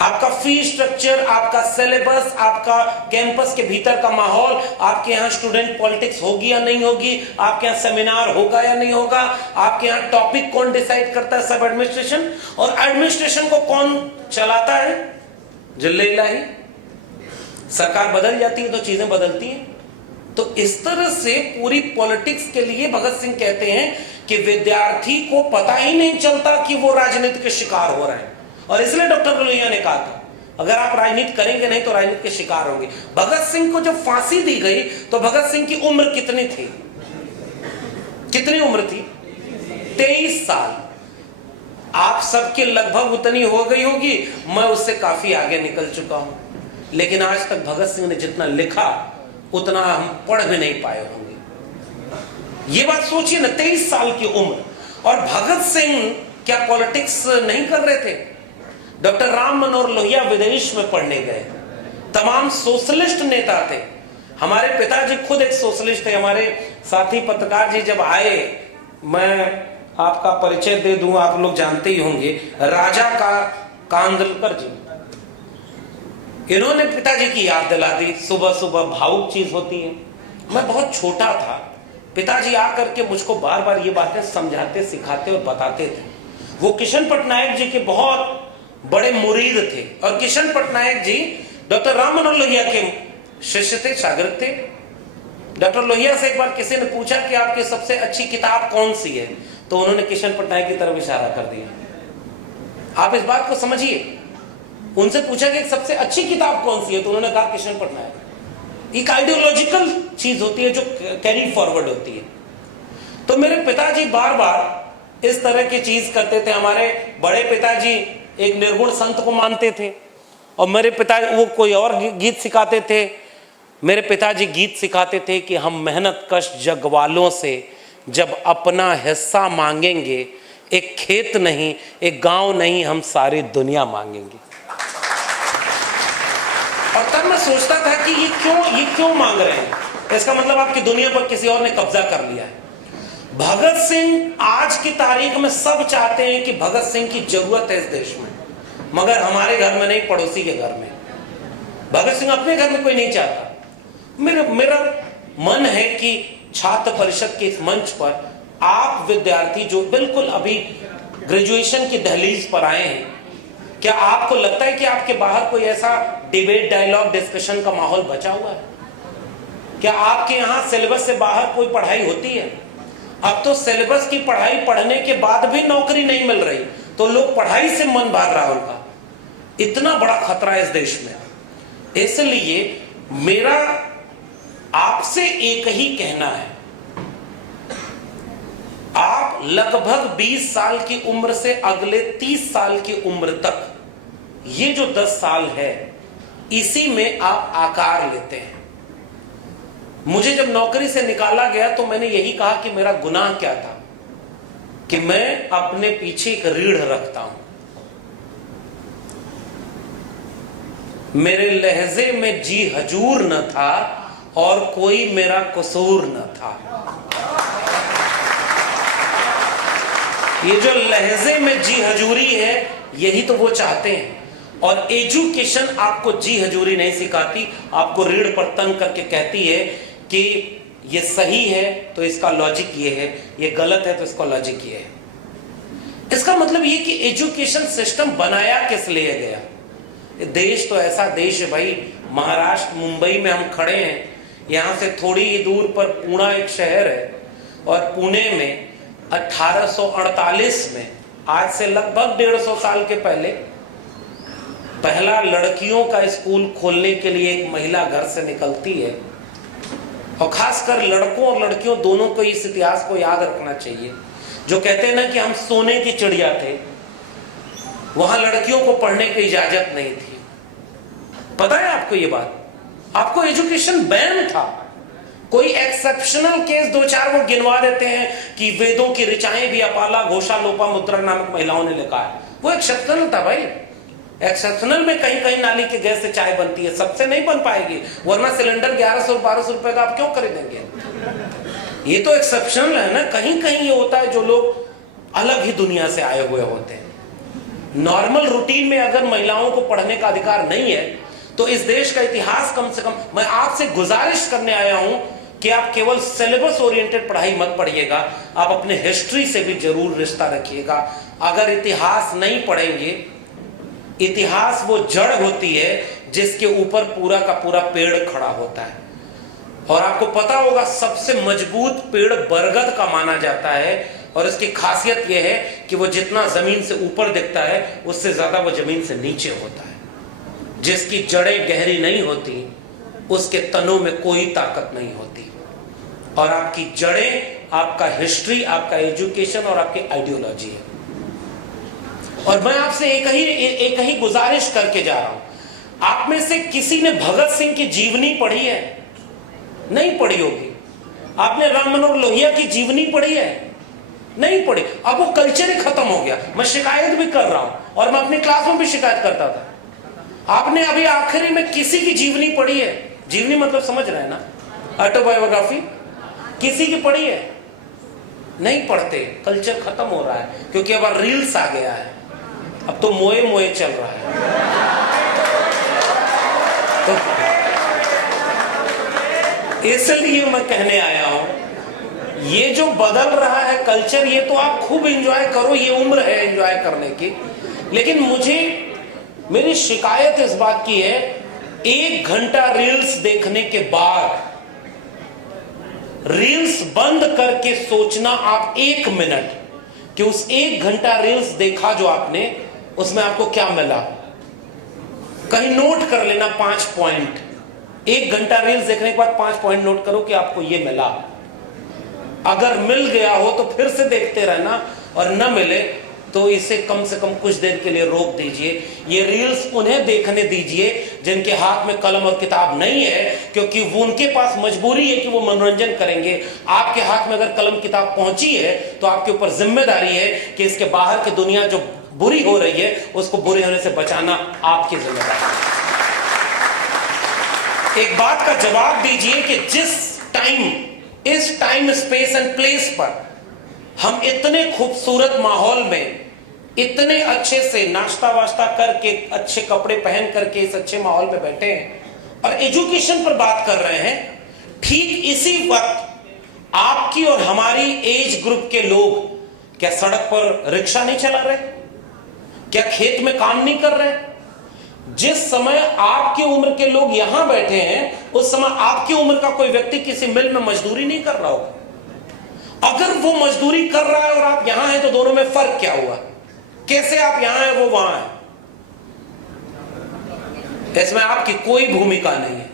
आपका फी स्ट्रक्चर, आपका सिलेबस, आपका कैंपस के भीतर का माहौल, आपके यहाँ स्टूडेंट पॉलिटिक्स होगी या नहीं होगी, आपके यहाँ सेमिनार होगा या नहीं होगा, आपके यहाँ टॉपिक कौन डिसाइड करता है, सब एडमिनिस्ट्रेशन। और एडमिनिस्ट्रेशन को कौन चलाता है? जिल्ले इलाही। सरकार बदल जाती है तो चीजें बदलती हैं। तो इस तरह से पूरी पॉलिटिक्स के लिए भगत सिंह कहते हैं कि विद्यार्थी को पता ही नहीं चलता कि वो राजनीति के शिकार हो रहे हैं। और इसलिए डॉक्टर लोहिया ने कहा था अगर आप राजनीति करेंगे नहीं तो राजनीति के शिकार होंगे। भगत सिंह को जब फांसी दी गई तो भगत सिंह की उम्र कितनी थी? कितनी उम्र थी? 23 साल। आप सबके लगभग उतनी हो गई होगी, मैं उससे काफी आगे निकल चुका हूं। लेकिन आज तक भगत सिंह ने जितना लिखा उतना हम पढ़ भी नहीं पाए होंगे। ये बात सोचिए ना, 23 साल की उम्र। और भगत सिंह क्या पॉलिटिक्स नहीं कर रहे थे? डॉक्टर राम मनोहर लोहिया विदेश में पढ़ने गए, तमाम सोशलिस्ट नेता थे। हमारे पिताजी खुद एक सोशलिस्ट थे। हमारे साथी पत्रकार जी जब आए, मैं आपका परिचय दे दूं, आप लोग जानते ही होंगे, राजा का कांदलकर जी, इन्होंने पिताजी की याद दिला दी। सुबह सुबह भावुक चीज होती है। मैं बहुत छोटा था, पिताजी आकर के मुझको बार बार ये बातें समझाते, सिखाते और बताते थे। वो किशन पटनायक जी के बहुत बड़े मुरीद थे, और किशन पटनायक जी डॉक्टर राम मनोहर लोहिया के शिष्य थे, शागिर्द थे। डॉक्टर लोहिया से एक बार किसी ने पूछा कि आपकी सबसे अच्छी किताब कौन सी है, तो उन्होंने किशन पटनायक की तरफ इशारा कर दिया। आप इस बात को समझिए। उनसे पूछा कि सबसे अच्छी किताब कौन सी है, तो उन्होंने कहा किशन पटनायक। एक आइडियोलॉजिकल चीज होती है जो कैरी फॉरवर्ड होती है। तो मेरे पिताजी बार बार इस तरह की चीज करते थे। हमारे बड़े पिताजी एक निर्गुण संत को मानते थे, और मेरे पिताजी वो कोई और गीत सिखाते थे। मेरे पिताजी गीत सिखाते थे कि हम मेहनत कश जग वालों से जब अपना हिस्सा मांगेंगे, एक खेत नहीं, एक गांव नहीं, हम सारी दुनिया मांगेंगे। और तब मैं सोचता था कि ये क्यों मांग रहे हैं? इसका मतलब आपकी दुनिया पर किसी और ने कब्जा कर लिया है। भगत सिंह आज की तारीख में सब चाहते हैं कि भगत सिंह की जरूरत है इस देश में, मगर हमारे घर में नहीं, पड़ोसी के घर में। भगत सिंह अपने घर में कोई नहीं चाहता। मेरा मन है कि छात्र परिषद के इस मंच पर आप विद्यार्थी जो बिल्कुल अभी ग्रेजुएशन की दहलीज पर आए हैं, क्या आपको लगता है कि आपके बाहर कोई ऐसा डिबेट, डायलॉग, डिस्कशन का माहौल बचा हुआ है? क्या आपके यहां सिलेबस से बाहर कोई पढ़ाई होती है? अब तो सिलेबस की पढ़ाई पढ़ने के बाद भी नौकरी नहीं मिल रही, तो लोग पढ़ाई से मन भाग रहा है उनका। इतना बड़ा खतरा है इस देश में। इसलिए मेरा आपसे एक ही कहना है, आप लगभग 20 साल की उम्र से अगले 30 साल की उम्र तक, ये जो 10 साल है, इसी में आप आकार लेते हैं। मुझे जब नौकरी से निकाला गया तो मैंने यही कहा कि मेरा गुनाह क्या था कि मैं अपने पीछे एक रीढ़ रखता हूं। मेरे लहजे में जी हजूर न था और कोई मेरा कसूर न था। ये जो लहजे में जी हजूरी है, यही तो वो चाहते हैं। और एजुकेशन आपको जी हजूरी नहीं सिखाती, आपको रीढ़ पर तंग करके कहती है कि ये सही है तो इसका लॉजिक ये है, ये गलत है तो इसका लॉजिक ये है। इसका मतलब ये कि एजुकेशन सिस्टम बनाया किस लिए गया? देश तो ऐसा देश है भाई, महाराष्ट्र मुंबई में हम खड़े हैं, यहां से थोड़ी ही दूर पर पुणे एक शहर है, और पुणे में 1848 में, आज से लगभग 150 साल के पहले, पहला लड़कियों का स्कूल खोलने के लिए एक महिला घर से निकलती है। और खासकर लड़कों और लड़कियों दोनों को इस इतिहास को याद रखना चाहिए। जो कहते हैं ना कि हम सोने की चिड़िया थे, वहां लड़कियों को पढ़ने की इजाजत नहीं थी। पता है आपको ये बात? आपको एजुकेशन बैन था। कोई एक्सेप्शनल केस 2-4 वो गिनवा देते हैं कि वेदों की ऋचाएं भी अपाला घोषा लोपा मुद्रा नामक महिलाओं ने लिखा है, वो एक्सेप्शनल था भाई। एक्सेप्शनल में कहीं कहीं नाली के गैस से चाय बनती है, सबसे नहीं बन पाएगी, वरना सिलेंडर 1100-1200 रुपए का आप क्यों खरीदेंगे? ये तो एक्सेप्शनल है ना। कहीं कहीं ये होता है जो लोग अलग ही दुनिया से आए हुए होते हैं। नॉर्मल रूटीन में अगर महिलाओं को पढ़ने का अधिकार नहीं है तो इस देश का इतिहास कम से कम, मैं आपसे गुजारिश करने आया हूं कि आप केवल सिलेबस ओरिएंटेड पढ़ाई मत पढ़िएगा, आप अपने हिस्ट्री से भी जरूर रिश्ता रखिएगा। अगर इतिहास नहीं पढ़ेंगे, इतिहास वो जड़ होती है जिसके ऊपर पूरा का पूरा पेड़ खड़ा होता है। और आपको पता होगा सबसे मजबूत पेड़ बरगद का माना जाता है, और इसकी खासियत यह है कि वो जितना जमीन से ऊपर दिखता है उससे ज्यादा वो जमीन से नीचे होता है। जिसकी जड़ें गहरी नहीं होती उसके तनों में कोई ताकत नहीं होती। और आपकी जड़ें, आपका हिस्ट्री, आपका एजुकेशन और आपकी आइडियोलॉजी है। और मैं आपसे एक ही गुजारिश करके जा रहा हूं, आप में से किसी ने भगत सिंह की जीवनी पढ़ी है? नहीं पढ़ी होगी। आपने राम मनोहर लोहिया की जीवनी पढ़ी है? नहीं पढ़ी। अब वो कल्चर ही खत्म हो गया। मैं शिकायत भी कर रहा हूं और मैं अपनी क्लास में भी शिकायत करता था। आपने अभी आखिरी में किसी की जीवनी पढ़ी है? जीवनी मतलब समझ रहे हैं ना, ऑटोबायोग्राफी किसी की पढ़ी है? नहीं पढ़ते। कल्चर खत्म हो रहा है क्योंकि अब रील्स आ गया है, अब तो मोए मोए चल रहा है। तो इसलिए मैं कहने आया हूं, ये जो बदल रहा है कल्चर, ये तो आप खूब एंजॉय करो, ये उम्र है एंजॉय करने की। लेकिन मेरी शिकायत इस बात की है, 1 घंटा रील्स देखने के बाद रील्स बंद करके सोचना आप 1 मिनट कि उस 1 घंटा रील्स देखा जो आपने, उसमें आपको क्या मिला। कहीं नोट कर लेना 5 पॉइंट। 1 घंटा रील्स देखने के बाद 5 पॉइंट नोट करो कि आपको ये मिला। अगर मिल गया हो तो फिर से देखते रहना, और न मिले तो इसे कम से कम कुछ देर के लिए रोक दीजिए। ये रील्स उन्हें देखने दीजिए जिनके हाथ में कलम और किताब नहीं है, क्योंकि वो उनके पास मजबूरी है कि वो मनोरंजन करेंगे। आपके हाथ में अगर कलम किताब पहुंची है तो आपके ऊपर जिम्मेदारी है कि इसके बाहर की दुनिया जो बुरी हो रही है उसको बुरे होने से बचाना आपकी जिम्मेदारी है। एक बात का जवाब दीजिए कि जिस टाइम, इस टाइम स्पेस एंड प्लेस पर हम इतने खूबसूरत माहौल में इतने अच्छे से नाश्ता वाश्ता करके, अच्छे कपड़े पहन करके इस अच्छे माहौल में बैठे हैं और एजुकेशन पर बात कर रहे हैं, ठीक इसी वक्त आपकी और हमारी एज ग्रुप के लोग क्या सड़क पर रिक्शा नहीं चला रहे? क्या खेत में काम नहीं कर रहे? जिस समय आपकी उम्र के लोग यहां बैठे हैं, उस समय आपकी उम्र का कोई व्यक्ति किसी मिल में मजदूरी नहीं कर रहा होगा। अगर वो मजदूरी कर रहा है और आप यहां हैं, तो दोनों में फर्क क्या हुआ? कैसे आप यहां हैं, वो वहां है? इसमें आपकी कोई भूमिका नहीं है।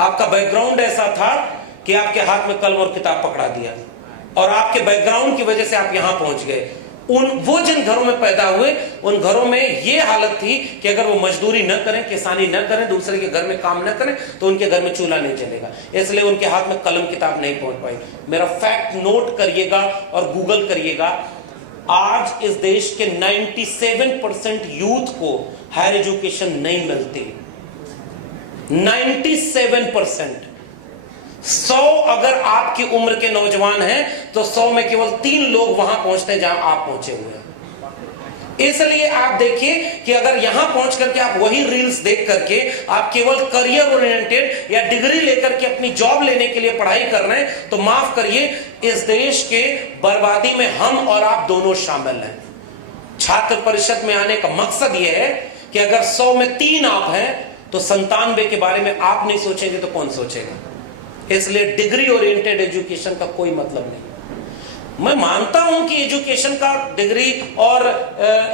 आपका बैकग्राउंड ऐसा था कि आपके हाथ में कलम और किताब पकड़ा दिया, और आपके बैकग्राउंड की वजह से आप यहां पहुंच गए। वो जिन घरों में पैदा हुए, उन घरों में ये हालत थी कि अगर वो मजदूरी न करें, किसानी न करें, दूसरे के घर में काम न करें, तो उनके घर में चूल्हा नहीं चलेगा। इसलिए उनके हाथ में कलम किताब नहीं पहुंच पाई। मेरा फैक्ट नोट करिएगा और गूगल करिएगा। आज इस देश के 97% यूथ को हायर एजुकेशन नहीं मिलती। 97%। 100 अगर आपकी उम्र के नौजवान हैं, तो 100 में केवल 3 लोग वहां पहुंचते हैं जहां आप पहुंचे हुए हैं। इसलिए आप देखिए कि अगर यहां पहुंच करके आप वही रील्स देख करके आप केवल करियर ओरिएंटेड या डिग्री लेकर के अपनी जॉब लेने के लिए पढ़ाई कर रहे हैं, तो माफ करिए, इस देश के बर्बादी में हम और आप दोनों शामिल हैं। छात्र परिषद में आने का मकसद यह है कि अगर 100 में 3 आप हैं, तो 97 के बारे में आप नहीं सोचेंगे तो कौन सोचेगा? इसलिए डिग्री ओरिएंटेड एजुकेशन का कोई मतलब नहीं। मैं मानता हूं कि एजुकेशन का डिग्री और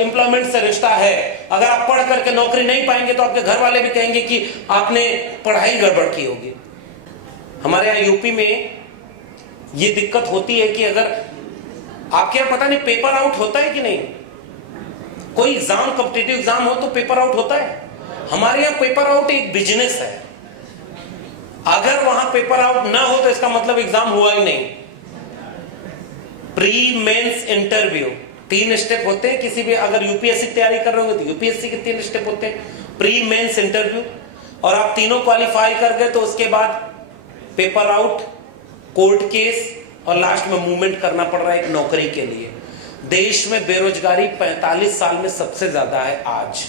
एम्प्लॉयमेंट से रिश्ता है। अगर आप पढ़ करके नौकरी नहीं पाएंगे, तो आपके घर वाले भी कहेंगे कि आपने पढ़ाई गड़बड़ की होगी। हमारे यहां यूपी में ये दिक्कत होती है कि अगर आपके यहां पता नहीं पेपर आउट होता है कि नहीं, कोई एग्जाम, कॉम्पिटिटिव एग्जाम हो तो पेपर आउट होता है। हमारे यहां पेपर आउट एक बिजनेस है। अगर वहां पेपर आउट ना हो तो इसका मतलब एग्जाम हुआ ही नहीं। प्री मेंस इंटरव्यू 3 स्टेप होते हैं। किसी भी अगर यूपीएससी तैयारी कर रहे हो तो यूपीएससी के 3 स्टेप होते हैं। प्री मेंस इंटरव्यू, और आप तीनों क्वालिफाई कर गए तो उसके बाद पेपर आउट, कोर्ट केस, और लास्ट में मूवमेंट करना पड़ रहा है एक नौकरी के लिए। देश में बेरोजगारी 45 साल में सबसे ज्यादा है आज।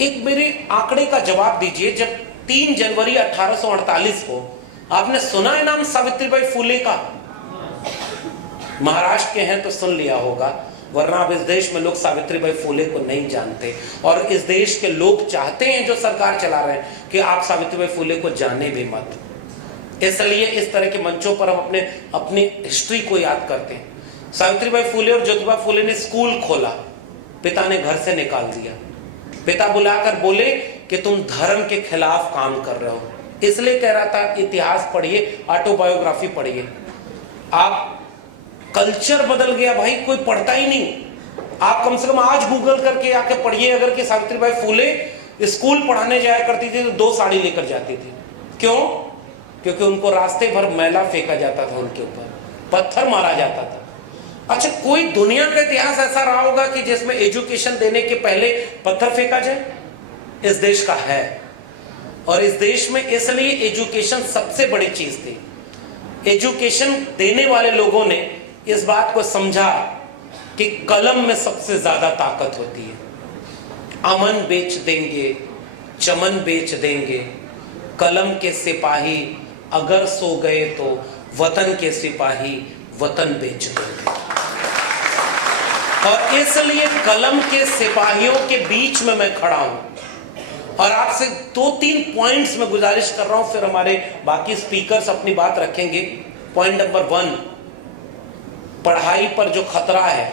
एक मेरे आंकड़े का जवाब दीजिए। जब 3 जनवरी 1848 को, आपने सुना है नाम सावित्रीबाई फुले का? महाराष्ट्र के हैं तो सुन लिया होगा, वरना अब इस देश में लोग सावित्रीबाई फुले को नहीं जानते। और इस देश के लोग चाहते हैं, जो सरकार चला रहे हैं, कि आप सावित्रीबाई फुले को जाने भी मत। इसलिए इस तरह के मंचों पर हम अपनी हिस्ट्री को याद करते हैं। सावित्रीबाई फुले और ज्योतिबा फुले ने स्कूल खोला, पिता ने घर से निकाल दिया। पिता बुलाकर बोले कि तुम धर्म के खिलाफ काम कर रहे हो, इसलिए कह रहा था इतिहास पढ़िए, ऑटोबायोग्राफी पढ़िए। आप कल्चर बदल गया भाई, कोई पढ़ता ही नहीं। आप कम से कम आज गूगल करके आके पढ़िए अगर कि सावित्रीबाई फुले स्कूल पढ़ाने जाया करती थी तो 2 साड़ी लेकर जाती थी। क्यों? क्योंकि उनको रास्ते भर मैला फेंका जाता था, उनके ऊपर पत्थर मारा जाता था। अच्छा, कोई दुनिया का इतिहास ऐसा रहा होगा कि जिसमें एजुकेशन देने के पहले पत्थर फेंका जाए? इस देश का है। और इस देश में इसलिए एजुकेशन सबसे बड़ी चीज थी। एजुकेशन देने वाले लोगों ने इस बात को समझा कि कलम में सबसे ज्यादा ताकत होती है। अमन बेच देंगे, चमन बेच देंगे, कलम के सिपाही अगर सो गए तो वतन के सिपाही वतन बेच देंगे। और इसलिए कलम के सिपाहियों के बीच में मैं खड़ा हूं और आपसे 2-3 पॉइंट्स में गुजारिश कर रहा हूं, फिर हमारे बाकी स्पीकर्स अपनी बात रखेंगे। पॉइंट नंबर 1, पढ़ाई पर जो खतरा है,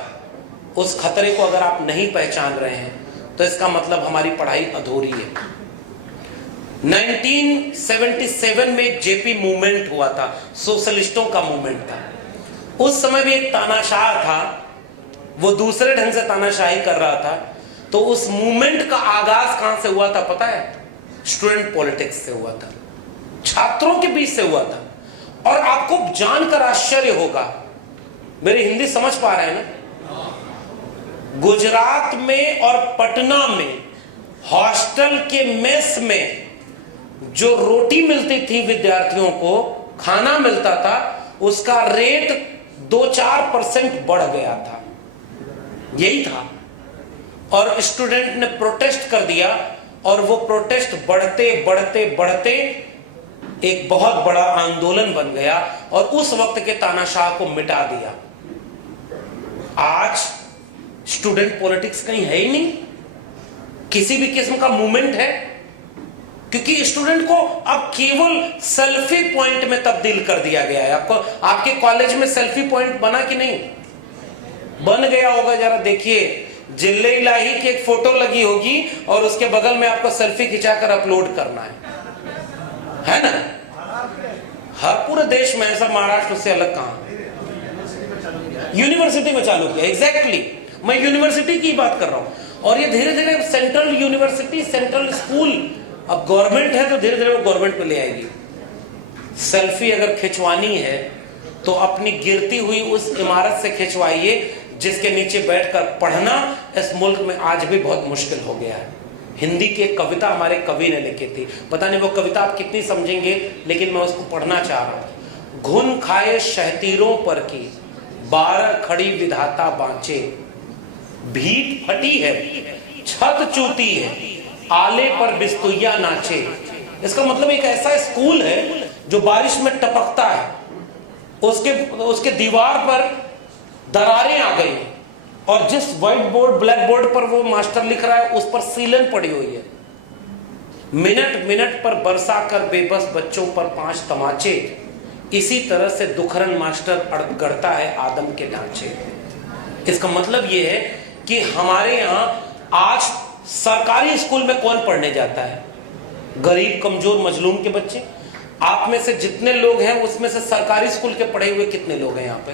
उस खतरे को अगर आप नहीं पहचान रहे हैं तो इसका मतलब हमारी पढ़ाई अधूरी है। 1977 में एक जेपी मूवमेंट हुआ था, सोशलिस्टों का मूवमेंट था। उस समय भी एक तानाशाह था, वो दूसरे ढंग से तानाशाही कर रहा था। तो उस मूवमेंट का आगाज कहां से हुआ था पता है? स्टूडेंट पॉलिटिक्स से हुआ था, छात्रों के बीच से हुआ था। और आपको जानकर आश्चर्य होगा, मेरी हिंदी समझ पा रहे हैं ना? गुजरात में और पटना में हॉस्टल के मेस में जो रोटी मिलती थी विद्यार्थियों को, खाना मिलता था, उसका रेट 2-4% बढ़ गया था। यही था। और स्टूडेंट ने प्रोटेस्ट कर दिया और वो प्रोटेस्ट बढ़ते बढ़ते बढ़ते एक बहुत बड़ा आंदोलन बन गया और उस वक्त के तानाशाह को मिटा दिया। आज स्टूडेंट पॉलिटिक्स कहीं है ही नहीं, किसी भी किस्म का मूवमेंट है, क्योंकि स्टूडेंट को अब केवल सेल्फी पॉइंट में तब्दील कर दिया गया है। आपको आपके कॉलेज में सेल्फी पॉइंट बना कि नहीं? बन गया होगा, जरा देखिए, जिले इलाही की एक फोटो लगी होगी और उसके बगल में आपको सेल्फी खिंचाकर अपलोड करना है ना? हर पूरे देश में ऐसा, महाराष्ट्र से अलग कहां? यूनिवर्सिटी में चालू किया। एग्जैक्टली, मैं यूनिवर्सिटी की बात कर रहा हूं। और ये धीरे धीरे सेंट्रल यूनिवर्सिटी, सेंट्रल स्कूल, अब गवर्नमेंट है तो धीरे धीरे वो गवर्नमेंट पे ले आएगी। सेल्फी अगर खिंचवानी है तो अपनी गिरती हुई उस इमारत से खिंचवाइए जिसके नीचे बैठकर पढ़ना इस मुल्क में आज भी बहुत मुश्किल हो गया है। हिंदी की एक कविता हमारे कवि ने लिखी थी, पता नहीं वो कविता आप कितनी समझेंगे, लेकिन मैं उसको पढ़ना चाह रहा हूं। घुन खाए शहतीरों पर की 12 खड़ी विधाता बांचे, भीत फटी है छत चूती है, आले पर बिस्तुइया नाचे। इसका मतलब एक ऐसा स्कूल है जो बारिश में टपकता है, उसके दीवार पर दरारें आ गई और जिस व्हाइट बोर्ड, ब्लैक बोर्ड पर वो मास्टर लिख रहा है उस पर सीलन पड़ी हुई है। मिनट मिनट पर बरसा कर बेबस बच्चों पर 5 तमाचे, इसी तरह से दुखरन मास्टर गढ़ता है आदम के ढांचे। इसका मतलब ये है कि हमारे यहां आज सरकारी स्कूल में कौन पढ़ने जाता है? गरीब, कमजोर, मजलूम के बच्चे। आप में से जितने लोग हैं उसमें से सरकारी स्कूल के पढ़े हुए कितने लोग हैं यहाँ पे?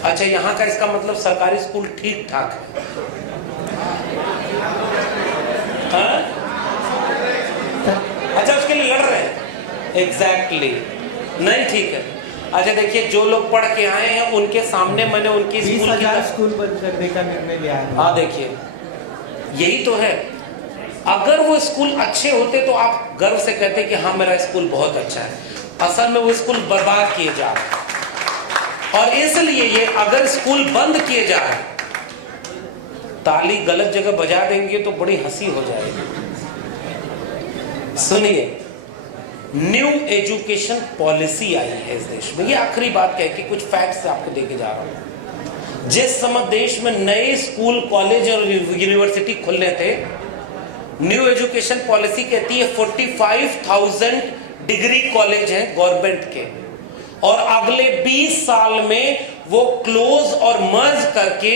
अच्छा, यहाँ का इसका मतलब सरकारी स्कूल ठीक ठाक है। हाँ? अच्छा, उसके लिए लड़ रहे हैं। एग्जैक्टली, नहीं ठीक है। अच्छा देखिए, जो लोग पढ़ के आए हैं उनके सामने मैंने उनकी स्कूल बंद करने का निर्णय लिया है। हाँ देखिए, यही तो है। अगर वो स्कूल अच्छे होते तो आप गर्व से कहते कि हाँ मेरा स्कूल बहुत अच्छा है। असल में वो स्कूल बर्बाद किए जा रहे हैं, और इसलिए ये अगर स्कूल बंद किए जा रहे, ताली गलत जगह बजा देंगे तो बड़ी हंसी हो जाएगी। सुनिए, न्यू एजुकेशन पॉलिसी आई है इस देश में। ये आखिरी बात कह के कुछ फैक्ट्स आपको देके जा रहा हूं। जिस समय देश में नए स्कूल, कॉलेज और यूनिवर्सिटी खुलने थे, न्यू एजुकेशन पॉलिसी कहती है 45,000 डिग्री कॉलेज हैं गवर्नमेंट के, और अगले 20 साल में वो क्लोज और मर्ज करके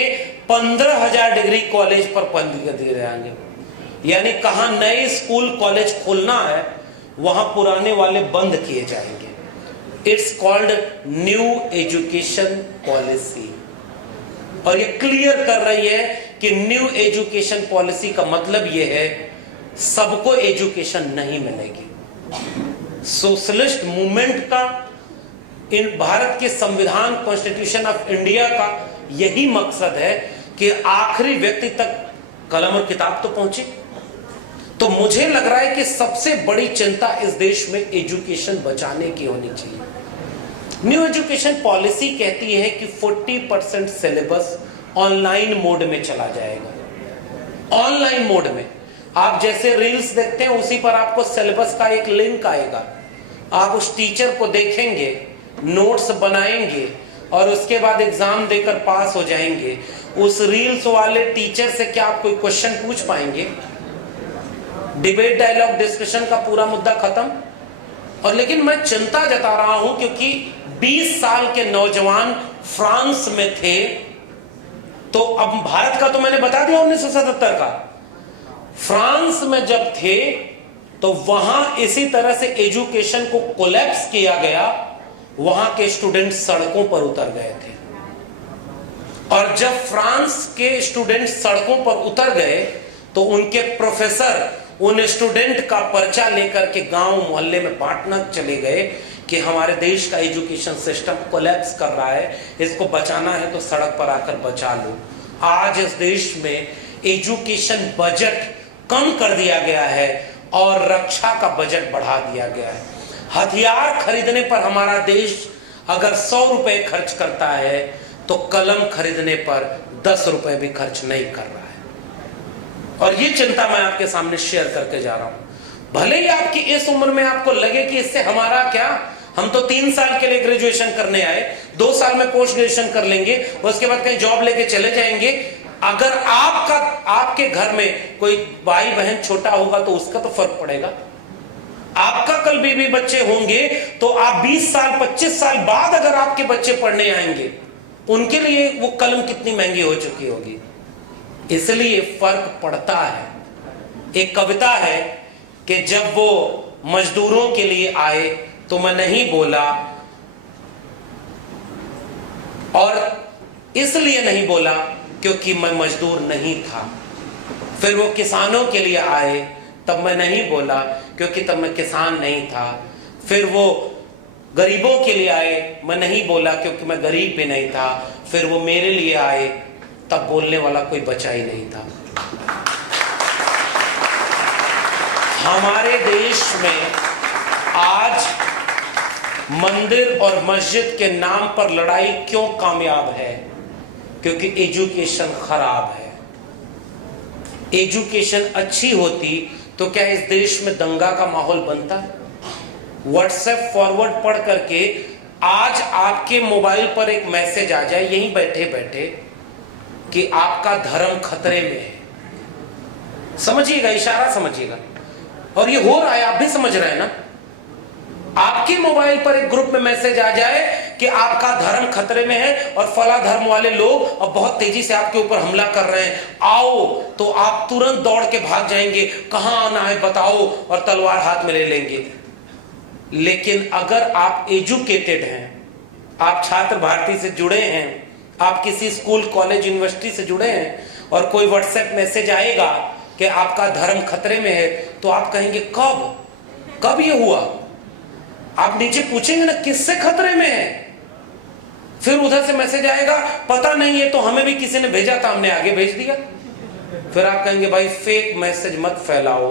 15,000 डिग्री कॉलेज पर बंद कर दिए जाएंगे। यानी कहां नए स्कूल कॉलेज खोलना है वहां पुराने वाले बंद किए जाएंगे। It's called new education policy. और ये क्लियर कर रही है कि न्यू एजुकेशन पॉलिसी का मतलब ये है सबको एजुकेशन नहीं मिलेगी। सोशलिस्ट मूवमेंट का, इन भारत के संविधान, कॉन्स्टिट्यूशन ऑफ इंडिया का यही मकसद है कि आखिरी व्यक्ति तक कलम और किताब तो पहुंचे। तो मुझे लग रहा है कि सबसे बड़ी चिंता इस देश में एजुकेशन बचाने की होनी चाहिए। न्यू एजुकेशन पॉलिसी कहती है कि 40% सिलेबस ऑनलाइन मोड में चला जाएगा। ऑनलाइन मोड में आप जैसे रील्स देखते हैं उसी पर आपको सिलेबस का एक लिंक आएगा, आप उस टीचर को देखेंगे, नोट्स बनाएंगे और उसके बाद एग्जाम देकर पास हो जाएंगे। उस रील्स वाले टीचर से क्या आप कोई क्वेश्चन पूछ पाएंगे? डिबेट, डायलॉग, डिस्कशन का पूरा मुद्दा खत्म। और लेकिन मैं चिंता जता रहा हूं क्योंकि 20 साल के नौजवान फ्रांस में थे, तो अब भारत का तो मैंने बता दिया 1977 का। फ्रांस में जब थे तो वहां इसी तरह से एजुकेशन को कोलैप्स किया गया, वहां के स्टूडेंट सड़कों पर उतर गए थे। और जब फ्रांस के स्टूडेंट सड़कों पर उतर गए तो उनके प्रोफेसर उन स्टूडेंट का पर्चा लेकर के गांव मोहल्ले में बांटना चले गए कि हमारे देश का एजुकेशन सिस्टम कोलैप्स कर रहा है, इसको बचाना है तो सड़क पर आकर बचा लो। आज इस देश में एजुकेशन बजट कम कर दिया गया है और रक्षा का बजट बढ़ा दिया गया है। हथियार खरीदने पर हमारा देश अगर 100 रुपए खर्च करता है तो कलम खरीदने पर 10 रुपए भी खर्च नहीं कर रहा है। और ये चिंता मैं आपके सामने शेयर करके जा रहा हूं। भले ही आपकी इस उम्र में आपको लगे कि इससे हमारा क्या, हम तो 3 साल के लिए ग्रेजुएशन करने आए, 2 साल में पोस्ट ग्रेजुएशन कर लेंगे, उसके बाद कहीं जॉब लेके चले जाएंगे। अगर आपके घर में कोई भाई बहन छोटा होगा तो उसका तो फर्क पड़ेगा। आपका कल बीवी बच्चे होंगे तो आप 20 साल 25 साल बाद अगर आपके बच्चे पढ़ने आएंगे, उनके लिए वो कलम कितनी महंगी हो चुकी होगी। इसलिए फर्क पड़ता है। एक कविता है कि जब वो मजदूरों के लिए आए तो मैं नहीं बोला, और इसलिए नहीं बोला क्योंकि मैं मजदूर नहीं था। फिर वो किसानों के लिए आए तब मैं नहीं बोला क्योंकि तब मैं किसान नहीं था। फिर वो गरीबों के लिए आए, मैं नहीं बोला क्योंकि मैं गरीब भी नहीं था। फिर वो मेरे लिए आए, तब बोलने वाला कोई बचा ही नहीं था। हमारे देश में आज मंदिर और मस्जिद के नाम पर लड़ाई क्यों कामयाब है? क्योंकि एजुकेशन खराब है। एजुकेशन अच्छी होती तो क्या इस देश में दंगा का माहौल बनता? व्हाट्सएप फॉरवर्ड पढ़ करके आज आपके मोबाइल पर एक मैसेज आ जाए यहीं बैठे बैठे कि आपका धर्म खतरे में है। समझिएगा, इशारा समझिएगा। और ये हो रहा है, आप भी समझ रहे हैं ना। आपके मोबाइल पर एक ग्रुप में मैसेज आ जाए कि आपका धर्म खतरे में है और फला धर्म वाले लोग अब बहुत तेजी से आपके ऊपर हमला कर रहे हैं, आओ, तो आप तुरंत दौड़ के भाग जाएंगे, कहां आना है बताओ, और तलवार हाथ में ले लेंगे। लेकिन अगर आप एजुकेटेड हैं, आप छात्र भारती से जुड़े हैं, आप किसी स्कूल कॉलेज यूनिवर्सिटी से जुड़े हैं, और कोई व्हाट्सएप मैसेज आएगा कि आपका धर्म खतरे में है, तो आप कहेंगे कब ये हुआ? आप नीचे पूछेंगे ना किससे खतरे में है। फिर उधर से मैसेज आएगा पता नहीं है, तो हमें भी किसी ने भेजा था, हमने आगे भेज दिया। फिर आप कहेंगे भाई फेक मैसेज मत फैलाओ,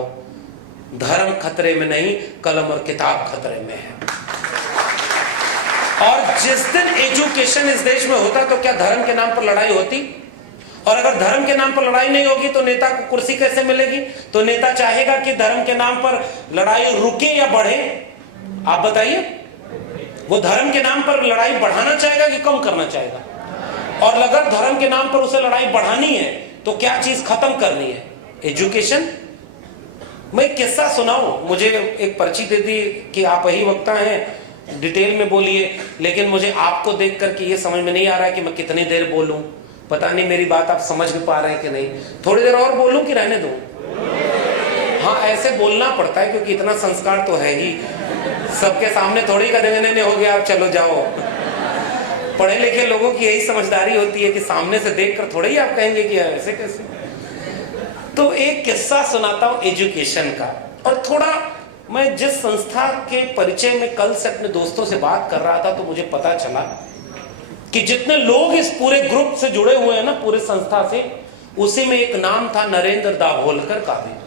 धर्म खतरे में नहीं, कलम और किताब खतरे में है। और जिस दिन एजुकेशन इस देश में होता तो क्या धर्म के नाम पर लड़ाई होती? और अगर धर्म के नाम पर लड़ाई नहीं होगी तो नेता को कुर्सी कैसे मिलेगी? तो नेता चाहेगा कि धर्म के नाम पर लड़ाई रुके या बढ़े? आप बताइए। वो धर्म के नाम पर लड़ाई बढ़ाना चाहेगा कि कम करना चाहेगा? और अगर धर्म के नाम पर उसे लड़ाई बढ़ानी है तो क्या चीज खत्म करनी है? एजुकेशन। मैं एक किस्सा सुनाऊं। मुझे एक पर्ची दे दी कि आप ही वक्ता हैं, डिटेल में बोलिए, लेकिन मुझे आपको देख करके ये समझ में नहीं आ रहा है कि मैं कितनी देर बोलूं। पता नहीं मेरी बात आप समझ में पा रहे हैं कि नहीं। थोड़ी देर और बोलूं कि रहने दूं? हाँ, ऐसे बोलना पड़ता है क्योंकि इतना संस्कार तो है ही। सबके सामने थोड़ी का देने हो गया आप चलो जाओ। पढ़े लिखे लोगों की यही समझदारी होती है कि सामने से देखकर थोड़े ही आप कहेंगे कि ऐसे कैसे। तो एक किस्सा सुनाता हूं एजुकेशन का। और थोड़ा मैं जिस संस्था के परिचय में कल से अपने दोस्तों से बात कर रहा था तो मुझे पता चला कि जितने लोग इस पूरे ग्रुप से जुड़े हुए हैं ना, पूरे संस्था से, उसी में एक नाम था नरेंद्र दाभोलकर का भी।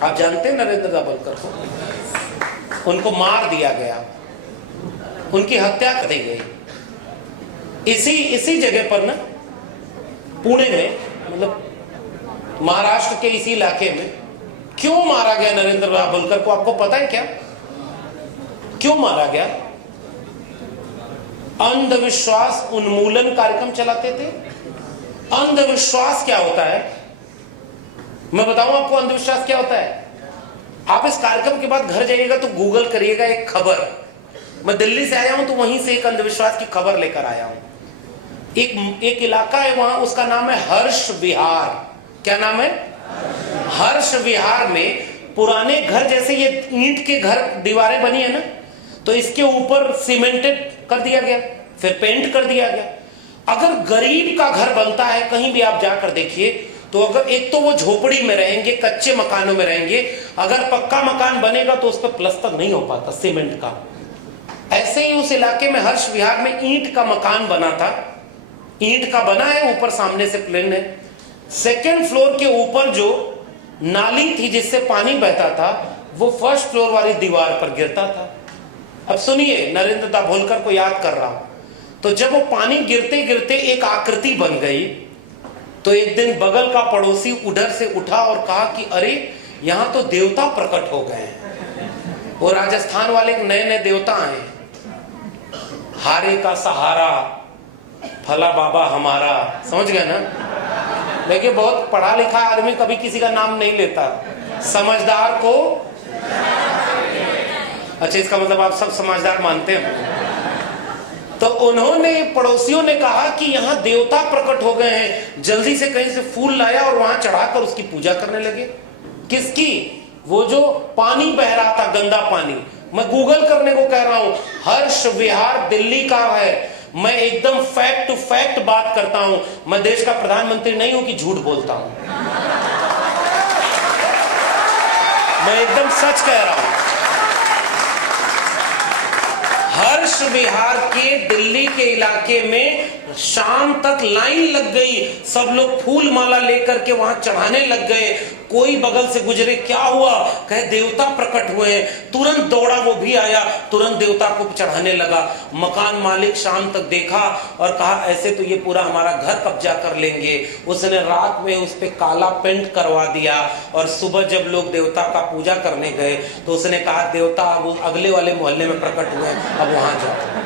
आप जानते हैं नरेंद्र दाभोलकर को? उनको मार दिया गया, उनकी हत्या कर दी गई इसी जगह पर ना, पुणे में, मतलब महाराष्ट्र के इसी इलाके में। क्यों मारा गया नरेंद्र दाभोलकर को? आपको पता है क्या क्यों मारा गया? अंधविश्वास उन्मूलन कार्यक्रम चलाते थे। अंधविश्वास क्या होता है मैं बताऊं आपको। अंधविश्वास क्या होता है? आप इस कार्यक्रम के बाद घर जाइएगा तो गूगल करिएगा एक खबर। मैं दिल्ली से आया हूं तो वहीं से एक अंधविश्वास की खबर लेकर आया हूं। एक इलाका है वहां, उसका नाम है हर्ष विहार। क्या नाम है? हर्ष विहार में पुराने घर, जैसे ये ईंट के घर दीवारें बनी है ना, तो इसके ऊपर सीमेंटेड कर दिया गया, फिर पेंट कर दिया गया। अगर गरीब का घर बनता है, कहीं भी आप जाकर देखिए, तो अगर एक तो वो झोपड़ी में रहेंगे, कच्चे मकानों में रहेंगे। अगर पक्का मकान बनेगा तो उस पर प्लास्टर नहीं हो पाता सीमेंट का। ऐसे ही उस इलाके में हर्ष विहार में ईंट का मकान बना था। ईंट का बना है, ऊपर सामने से प्लेन है। सेकेंड फ्लोर के ऊपर जो नाली थी जिससे पानी बहता था, वो फर्स्ट फ्लोर वाली दीवार पर गिरता था। अब सुनिए, नरेंद्र दाभोलकर को याद कर रहा हूं। तो जब वो पानी गिरते गिरते एक आकृति बन गई, तो एक दिन बगल का पड़ोसी उधर से उठा और कहा कि अरे यहां तो देवता प्रकट हो गए हैं। वो राजस्थान वाले एक नए नए देवता आए, हारे का सहारा फला बाबा हमारा, समझ गए ना। देखिए बहुत पढ़ा लिखा आदमी कभी किसी का नाम नहीं लेता, समझदार को, अच्छा इसका मतलब आप सब समझदार मानते हैं। तो उन्होंने, पड़ोसियों ने कहा कि यहाँ देवता प्रकट हो गए हैं, जल्दी से कहीं से फूल लाया और वहां चढ़ाकर उसकी पूजा करने लगे। किसकी? वो जो पानी बह रहा था, गंदा पानी। मैं गूगल करने को कह रहा हूं, हर्ष विहार दिल्ली का है। मैं एकदम फैक्ट टू फैक्ट बात करता हूं, मैं देश का प्रधानमंत्री नहीं हूं कि झूठ बोलता हूं, मैं एकदम सच कह रहा हूं। हर्ष विहार के दिल्ली के इलाके में शाम तक लाइन लग गई, सब लोग फूल माला लेकर के वहां चढ़ाने लग गए। कोई बगल से गुजरे, क्या हुआ? कहे देवता प्रकट हुए। तुरंत दौड़ा, वो भी आया, तुरंत देवता को चढ़ाने लगा। मकान मालिक शाम तक देखा और कहा ऐसे तो ये पूरा हमारा घर कब्जा कर लेंगे। उसने रात में उस पे काला पेंट करवा दिया और सुबह जब लोग देवता का पूजा करने गए तो उसने कहा देवता अब अगले वाले मोहल्ले में प्रकट हुए, अब वहां जाओ।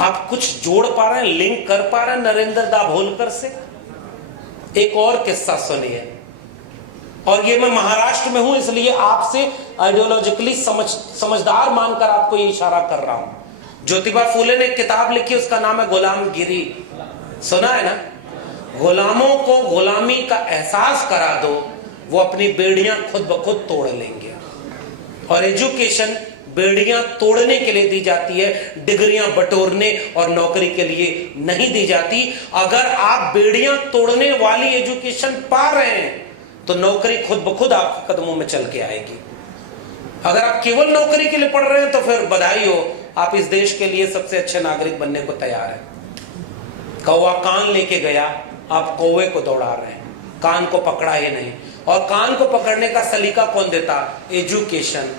आप कुछ जोड़ पा रहे हैं, लिंक कर पा रहे हैं नरेंद्र दाभोलकर से? एक और किस्सा सुनिए, और ये मैं महाराष्ट्र में हूं इसलिए आपसे आइडियोलॉजिकली समझदार मानकर आपको ये इशारा कर रहा हूं। ज्योतिबा फूले ने एक किताब लिखी, उसका नाम है गुलामगिरी। सुना है ना? गुलामों को गुलामी का एहसास करा दो, वो अपनी बेड़ियां खुद ब खुद तोड़ लेंगे। और एजुकेशन बेड़ियां तोड़ने के लिए दी जाती है, डिग्रियां बटोरने और नौकरी के लिए नहीं दी जाती। अगर आप बेड़ियां तोड़ने वाली एजुकेशन पा रहे हैं तो नौकरी खुद ब खुद आपके कदमों में चल के आएगी। अगर आप केवल नौकरी के लिए पढ़ रहे हैं तो फिर बधाई हो, आप इस देश के लिए सबसे अच्छे नागरिक बनने को तैयार हैं। कौवा कान लेके गया, आप कौवे को दौड़ा रहे हैं, कान को पकड़ा ही नहीं। और कान को पकड़ने का सलीका कौन देता? एजुकेशन।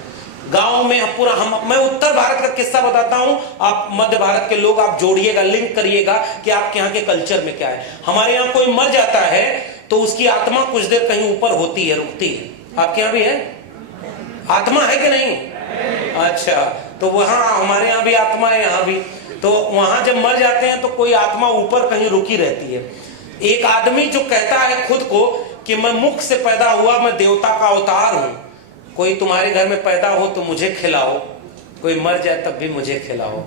गांव में पूरा मैं उत्तर भारत का किस्सा बताता हूं, आप मध्य भारत के लोग आप जोड़िएगा, लिंक करिएगा कि आपके यहाँ के कल्चर में क्या है। हमारे यहाँ कोई मर जाता है तो उसकी आत्मा कुछ देर कहीं ऊपर होती है, रुकती है। आपके यहाँ भी है? आत्मा है कि नहीं? अच्छा, तो वहां हमारे यहाँ भी आत्मा है, यहाँ भी। तो वहां जब मर जाते हैं तो कोई आत्मा ऊपर कहीं रुकी रहती है। एक आदमी जो कहता है खुद को कि मैं मुख से पैदा हुआ, मैं देवता का अवतार हूं, कोई तुम्हारे घर में पैदा हो तो मुझे खिलाओ, कोई मर जाए तब भी मुझे खिलाओ,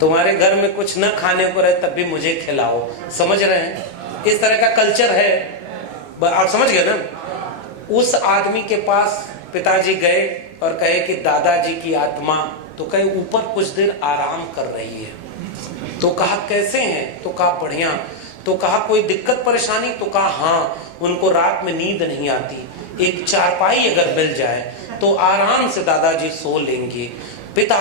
तुम्हारे घर में कुछ न खाने को रहे तब भी मुझे खिलाओ। समझ रहे हैं? इस तरह का कल्चर है, आप समझ गए ना? उस आदमी के पास पिताजी गए और कहे कि दादाजी की आत्मा, तो कहे ऊपर कुछ देर आराम कर रही है। तो कहा कैसे हैं? तो कहा बढ़िया। तो कहा कोई दिक्कत परेशानी? तो कहा हाँ, उनको रात में नींद नहीं आती, एक चारपाई अगर मिल जाए तो आराम से दादाजी सो लेंगे। पिता,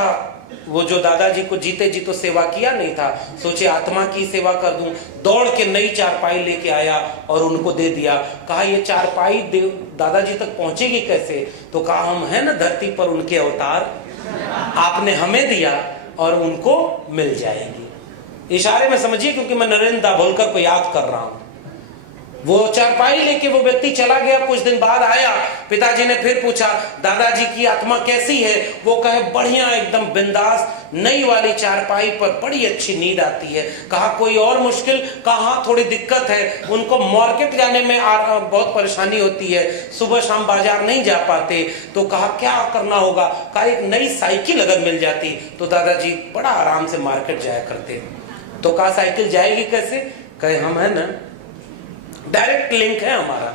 वो जो दादाजी को जीते जी तो सेवा किया नहीं था, सोचे आत्मा की सेवा कर दूं, दौड़ के नई चारपाई लेके आया और उनको दे दिया। कहा ये चारपाई दादाजी तक पहुंचेगी कैसे? तो कहा हम है ना धरती पर उनके अवतार, आपने हमें दिया और उनको मिल जाएगी। इशारे में समझिए, क्योंकि मैं नरेंद्र दाभोलकर को याद कर रहा हूं। वो चारपाई लेके वो व्यक्ति चला गया, कुछ दिन बाद आया, पिताजी ने फिर पूछा दादाजी की आत्मा कैसी है? वो कहे बढ़िया, एकदम बिंदास, नई वाली चारपाई पर बड़ी अच्छी नींद आती है। कहा कोई और मुश्किल? कहा थोड़ी दिक्कत है, उनको मार्केट जाने में बहुत परेशानी होती है, सुबह शाम बाजार नहीं जा पाते। तो कहा क्या करना होगा? कहा एक नई साइकिल अगर मिल जाती तो दादाजी बड़ा आराम से मार्केट जाया करते। तो कहा साइकिल जाएगी कैसे? कहे हम है ना, डायरेक्ट लिंक है हमारा।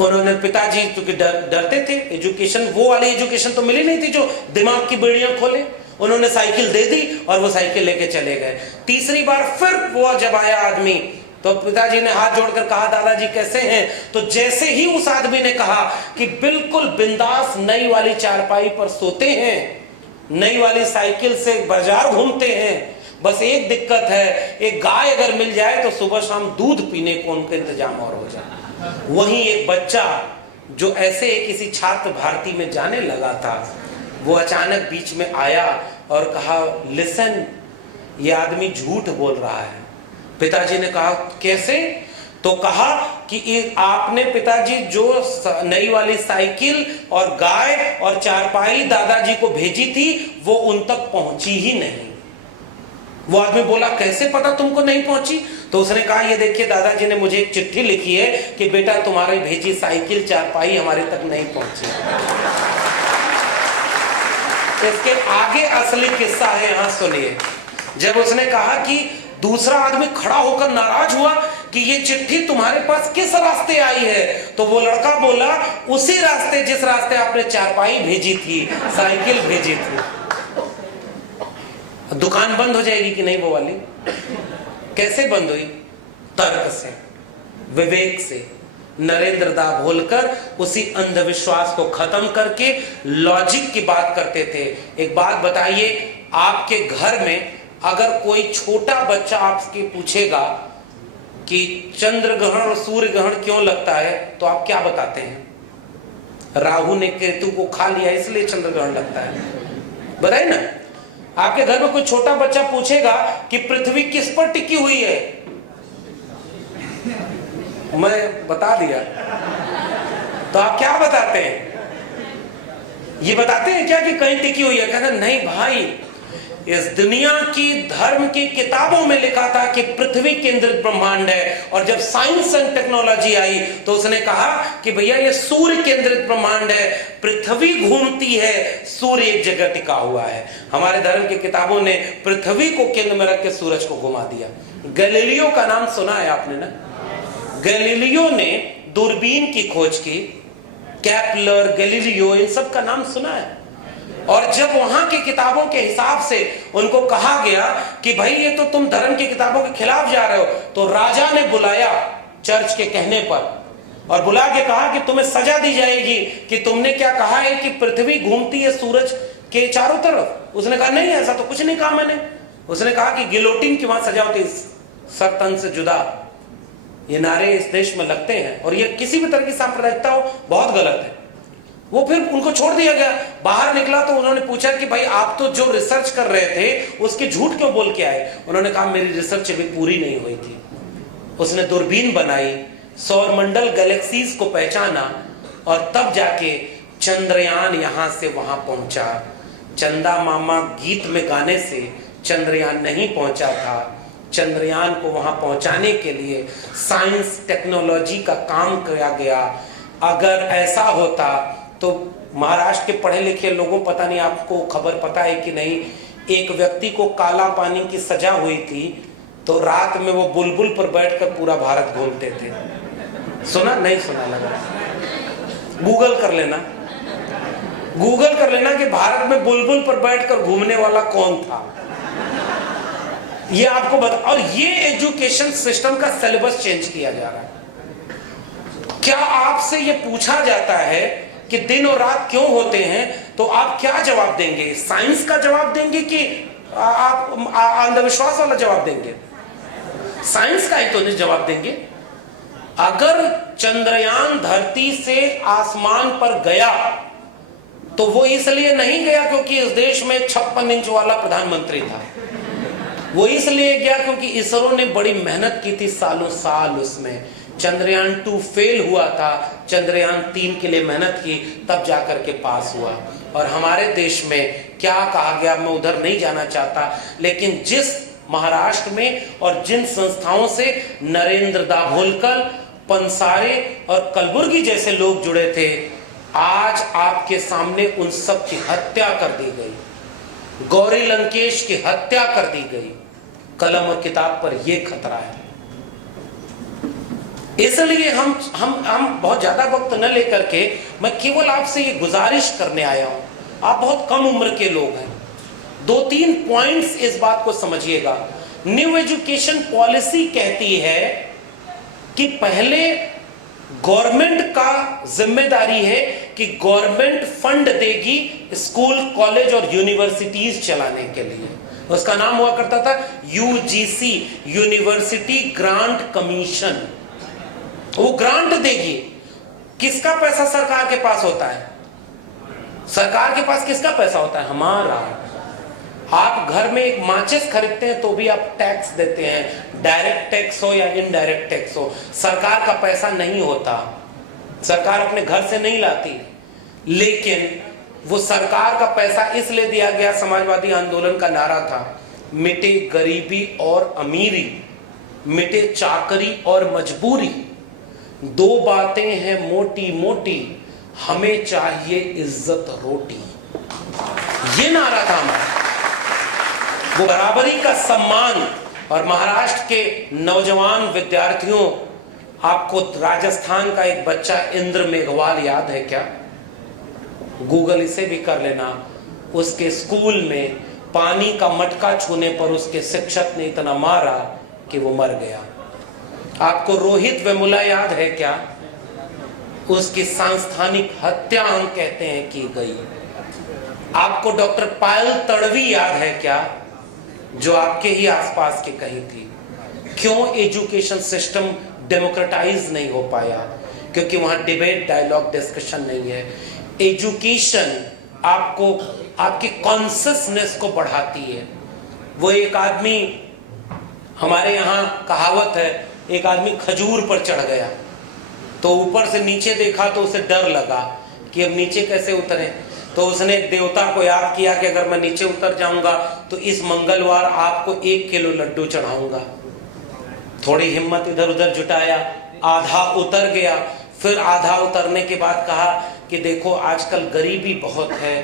उन्होंने, पिताजी क्योंकि डरते थे, एजुकेशन वो वाली एजुकेशन तो मिली नहीं थी जो दिमाग की बेड़ियां खोले, उन्होंने साइकिल दे दी और वो साइकिल लेके चले गए। तीसरी बार फिर वो जब आया आदमी तो पिताजी ने हाथ जोड़कर कहा दादाजी कैसे हैं? तो जैसे ही उस आदमी ने कहा कि बिल्कुल बिंदास नई वाली चारपाई पर सोते हैं, नई वाली साइकिल से बाजार घूमते हैं, बस एक दिक्कत है, एक गाय अगर मिल जाए तो सुबह शाम दूध पीने को उनका इंतजाम और हो जाए। वहीं एक बच्चा जो ऐसे किसी छात्र भारती में जाने लगा था, वो अचानक बीच में आया और कहा लिसन, ये आदमी झूठ बोल रहा है। पिताजी ने कहा कैसे? तो कहा कि आपने पिताजी जो नई वाली साइकिल और गाय और चारपाई दादाजी को भेजी थी वो उन तक पहुंची ही नहीं। वो आदमी बोला कैसे पता तुमको नहीं पहुंची? तो उसने कहा ये देखिए दादाजी ने मुझे एक चिट्ठी लिखी है कि बेटा तुम्हारी भेजी साइकिल चारपाई हमारे तक नहीं पहुंची। इसके आगे असली किस्सा है, यहां सुनिए। जब उसने कहा कि दूसरा आदमी खड़ा होकर नाराज हुआ कि ये चिट्ठी तुम्हारे पास किस रास्ते आई है, तो वो लड़का बोला उसी रास्ते जिस रास्ते आपने चारपाई भेजी थी, साइकिल भेजी थी। दुकान बंद हो जाएगी कि नहीं वो वाली? कैसे बंद हुई? तर्क से, विवेक से। नरेंद्र दाभोलकर उसी अंधविश्वास को खत्म करके लॉजिक की बात करते थे। एक बात बताइए, आपके घर में अगर कोई छोटा बच्चा आपसे पूछेगा कि चंद्र ग्रहण और सूर्य ग्रहण क्यों लगता है, तो आप क्या बताते हैं? राहु ने केतु को खा लिया इसलिए चंद्र ग्रहण लगता है, बताइए ना। आपके घर में कोई छोटा बच्चा पूछेगा कि पृथ्वी किस पर टिकी हुई है, मैं बता दिया, तो आप क्या बताते हैं? ये बताते हैं क्या कि कहीं टिकी हुई है? कहते नहीं भाई, इस दुनिया की धर्म की किताबों में लिखा था कि पृथ्वी केंद्रित ब्रह्मांड है, और जब साइंस एंड टेक्नोलॉजी आई तो उसने कहा कि भैया ये सूर्य केंद्रित ब्रह्मांड है, पृथ्वी घूमती है, सूर्य एक जगह टिका हुआ है। हमारे धर्म की किताबों ने पृथ्वी को केंद्र में रख के सूरज को घुमा दिया। गैलीलियो का नाम सुना है आपने ना? गैलीलियो ने दूरबीन की खोज की, केपलर, गैलीलियो, इन सब का नाम सुना है। और जब वहां की किताबों के हिसाब से उनको कहा गया कि भाई ये तो तुम धर्म की किताबों के खिलाफ जा रहे हो, तो राजा ने बुलाया चर्च के कहने पर और बुला के कहा कि तुम्हें सजा दी जाएगी कि तुमने क्या कहा है कि पृथ्वी घूमती है सूरज के चारों तरफ। उसने कहा नहीं, ऐसा तो कुछ नहीं कहा मैंने। उसने कहा कि गिलोटिन की वहां सजा होती, सर तन से जुदा। ये नारे इस देश में लगते हैं और ये किसी भी तरह की सांप्रदायिकता हो, बहुत गलत है। वो फिर उनको छोड़ दिया गया। बाहर निकला तो उन्होंने पूछा कि भाई आप तो जो रिसर्च कर रहे थे उसके झूठ क्यों बोल के आए? उन्होंने कहा मेरी रिसर्च अभी पूरी नहीं हुई थी। उसने दूरबीन बनाई, सौरमंडल गैलेक्सीज को पहचाना और तब जाके चंद्रयान यहां से वहां पहुंचा। चंदा मामा गीत में गाने से चंद्रयान नहीं पहुंचा था। चंद्रयान को वहां पहुंचाने के लिए साइंस टेक्नोलॉजी का काम किया गया। अगर ऐसा होता तो महाराष्ट्र के पढ़े लिखे लोगों, पता नहीं आपको खबर पता है कि नहीं, एक व्यक्ति को काला पानी की सजा हुई थी तो रात में वो बुलबुल पर बैठकर पूरा भारत घूमते थे। सुना? नहीं सुना लगा? गूगल कर लेना, गूगल कर लेना कि भारत में बुलबुल पर बैठकर घूमने वाला कौन था, ये आपको बता। और ये एजुकेशन सिस्टम का सिलेबस चेंज किया जा रहा है। क्या आपसे ये पूछा जाता है कि दिन और रात क्यों होते हैं, तो आप क्या जवाब देंगे? साइंस का जवाब देंगे कि आप अंधविश्वास वाला जवाब देंगे? साइंस का ही तो नहीं जवाब देंगे। अगर चंद्रयान धरती से आसमान पर गया तो वो इसलिए नहीं गया क्योंकि इस देश में 56 इंच वाला प्रधानमंत्री था। वो इसलिए गया क्योंकि इसरो ने बड़ी मेहनत की थी सालों साल। उसमें चंद्रयान 2 फेल हुआ था, चंद्रयान 3 के लिए मेहनत की, तब जाकर के पास हुआ। और हमारे देश में क्या कहा गया, मैं उधर नहीं जाना चाहता, लेकिन जिस महाराष्ट्र में और जिन संस्थाओं से नरेंद्र दाभोलकर, पंसारे और कलबुर्गी जैसे लोग जुड़े थे, आज आपके सामने उन सब की हत्या कर दी गई। गौरी लंकेश की हत्या कर दी गई। कलम और किताब पर यह खतरा है। इसलिए हम बहुत ज्यादा वक्त न लेकर के, मैं केवल आपसे ये गुजारिश करने आया हूं। आप बहुत कम उम्र के लोग हैं, 2-3 पॉइंट्स इस बात को समझिएगा। न्यू एजुकेशन पॉलिसी कहती है कि पहले गवर्नमेंट का जिम्मेदारी है कि गवर्नमेंट फंड देगी स्कूल, कॉलेज और यूनिवर्सिटीज चलाने के लिए। उसका नाम हुआ करता था यूजीसी, यूनिवर्सिटी ग्रांट कमीशन। वो ग्रांट देगी। किसका पैसा सरकार के पास होता है? सरकार के पास किसका पैसा होता है? हमारा। आप घर में एक माचिस खरीदते हैं तो भी आप टैक्स देते हैं, डायरेक्ट टैक्स हो या इनडायरेक्ट टैक्स हो। सरकार का पैसा नहीं होता, सरकार अपने घर से नहीं लाती, लेकिन वो सरकार का पैसा इसलिए दिया गया, समाजवादी आंदोलन का नारा था, मिटे गरीबी और अमीरी, मिटे चाकरी और मजबूरी, दो बातें हैं मोटी मोटी, हमें चाहिए इज्जत रोटी। ये नारा था हमारा। वो बराबरी का सम्मान। और महाराष्ट्र के नौजवान विद्यार्थियों, आपको राजस्थान का एक बच्चा इंद्र मेघवाल याद है क्या? गूगल इसे भी कर लेना। उसके स्कूल में पानी का मटका छूने पर उसके शिक्षक ने इतना मारा कि वो मर गया। आपको रोहित वेमुला याद है क्या? उसकी सांस्थानिक हत्या हम कहते हैं की गई। आपको डॉक्टर पायल तड़वी याद है क्या, जो आपके ही आसपास की कहीं थी? क्यों एजुकेशन सिस्टम डेमोक्रेटाइज नहीं हो पाया? क्योंकि वहां डिबेट, डायलॉग, डिस्कशन नहीं है। एजुकेशन आपको, आपकी कॉन्शियसनेस को बढ़ाती है। वो एक आदमी, हमारे यहाँ कहावत है, एक आदमी खजूर पर चढ़ गया तो ऊपर से नीचे देखा तो उसे डर लगा कि अब नीचे कैसे उतरे। तो उसने एक देवता को याद किया कि अगर मैं नीचे उतर जाऊंगा तो इस मंगलवार आपको 1 किलो लड्डू चढ़ाऊंगा। थोड़ी हिम्मत इधर उधर जुटाया, आधा उतर गया। फिर आधा उतरने के बाद कहा कि देखो आजकल गरीबी बहुत है,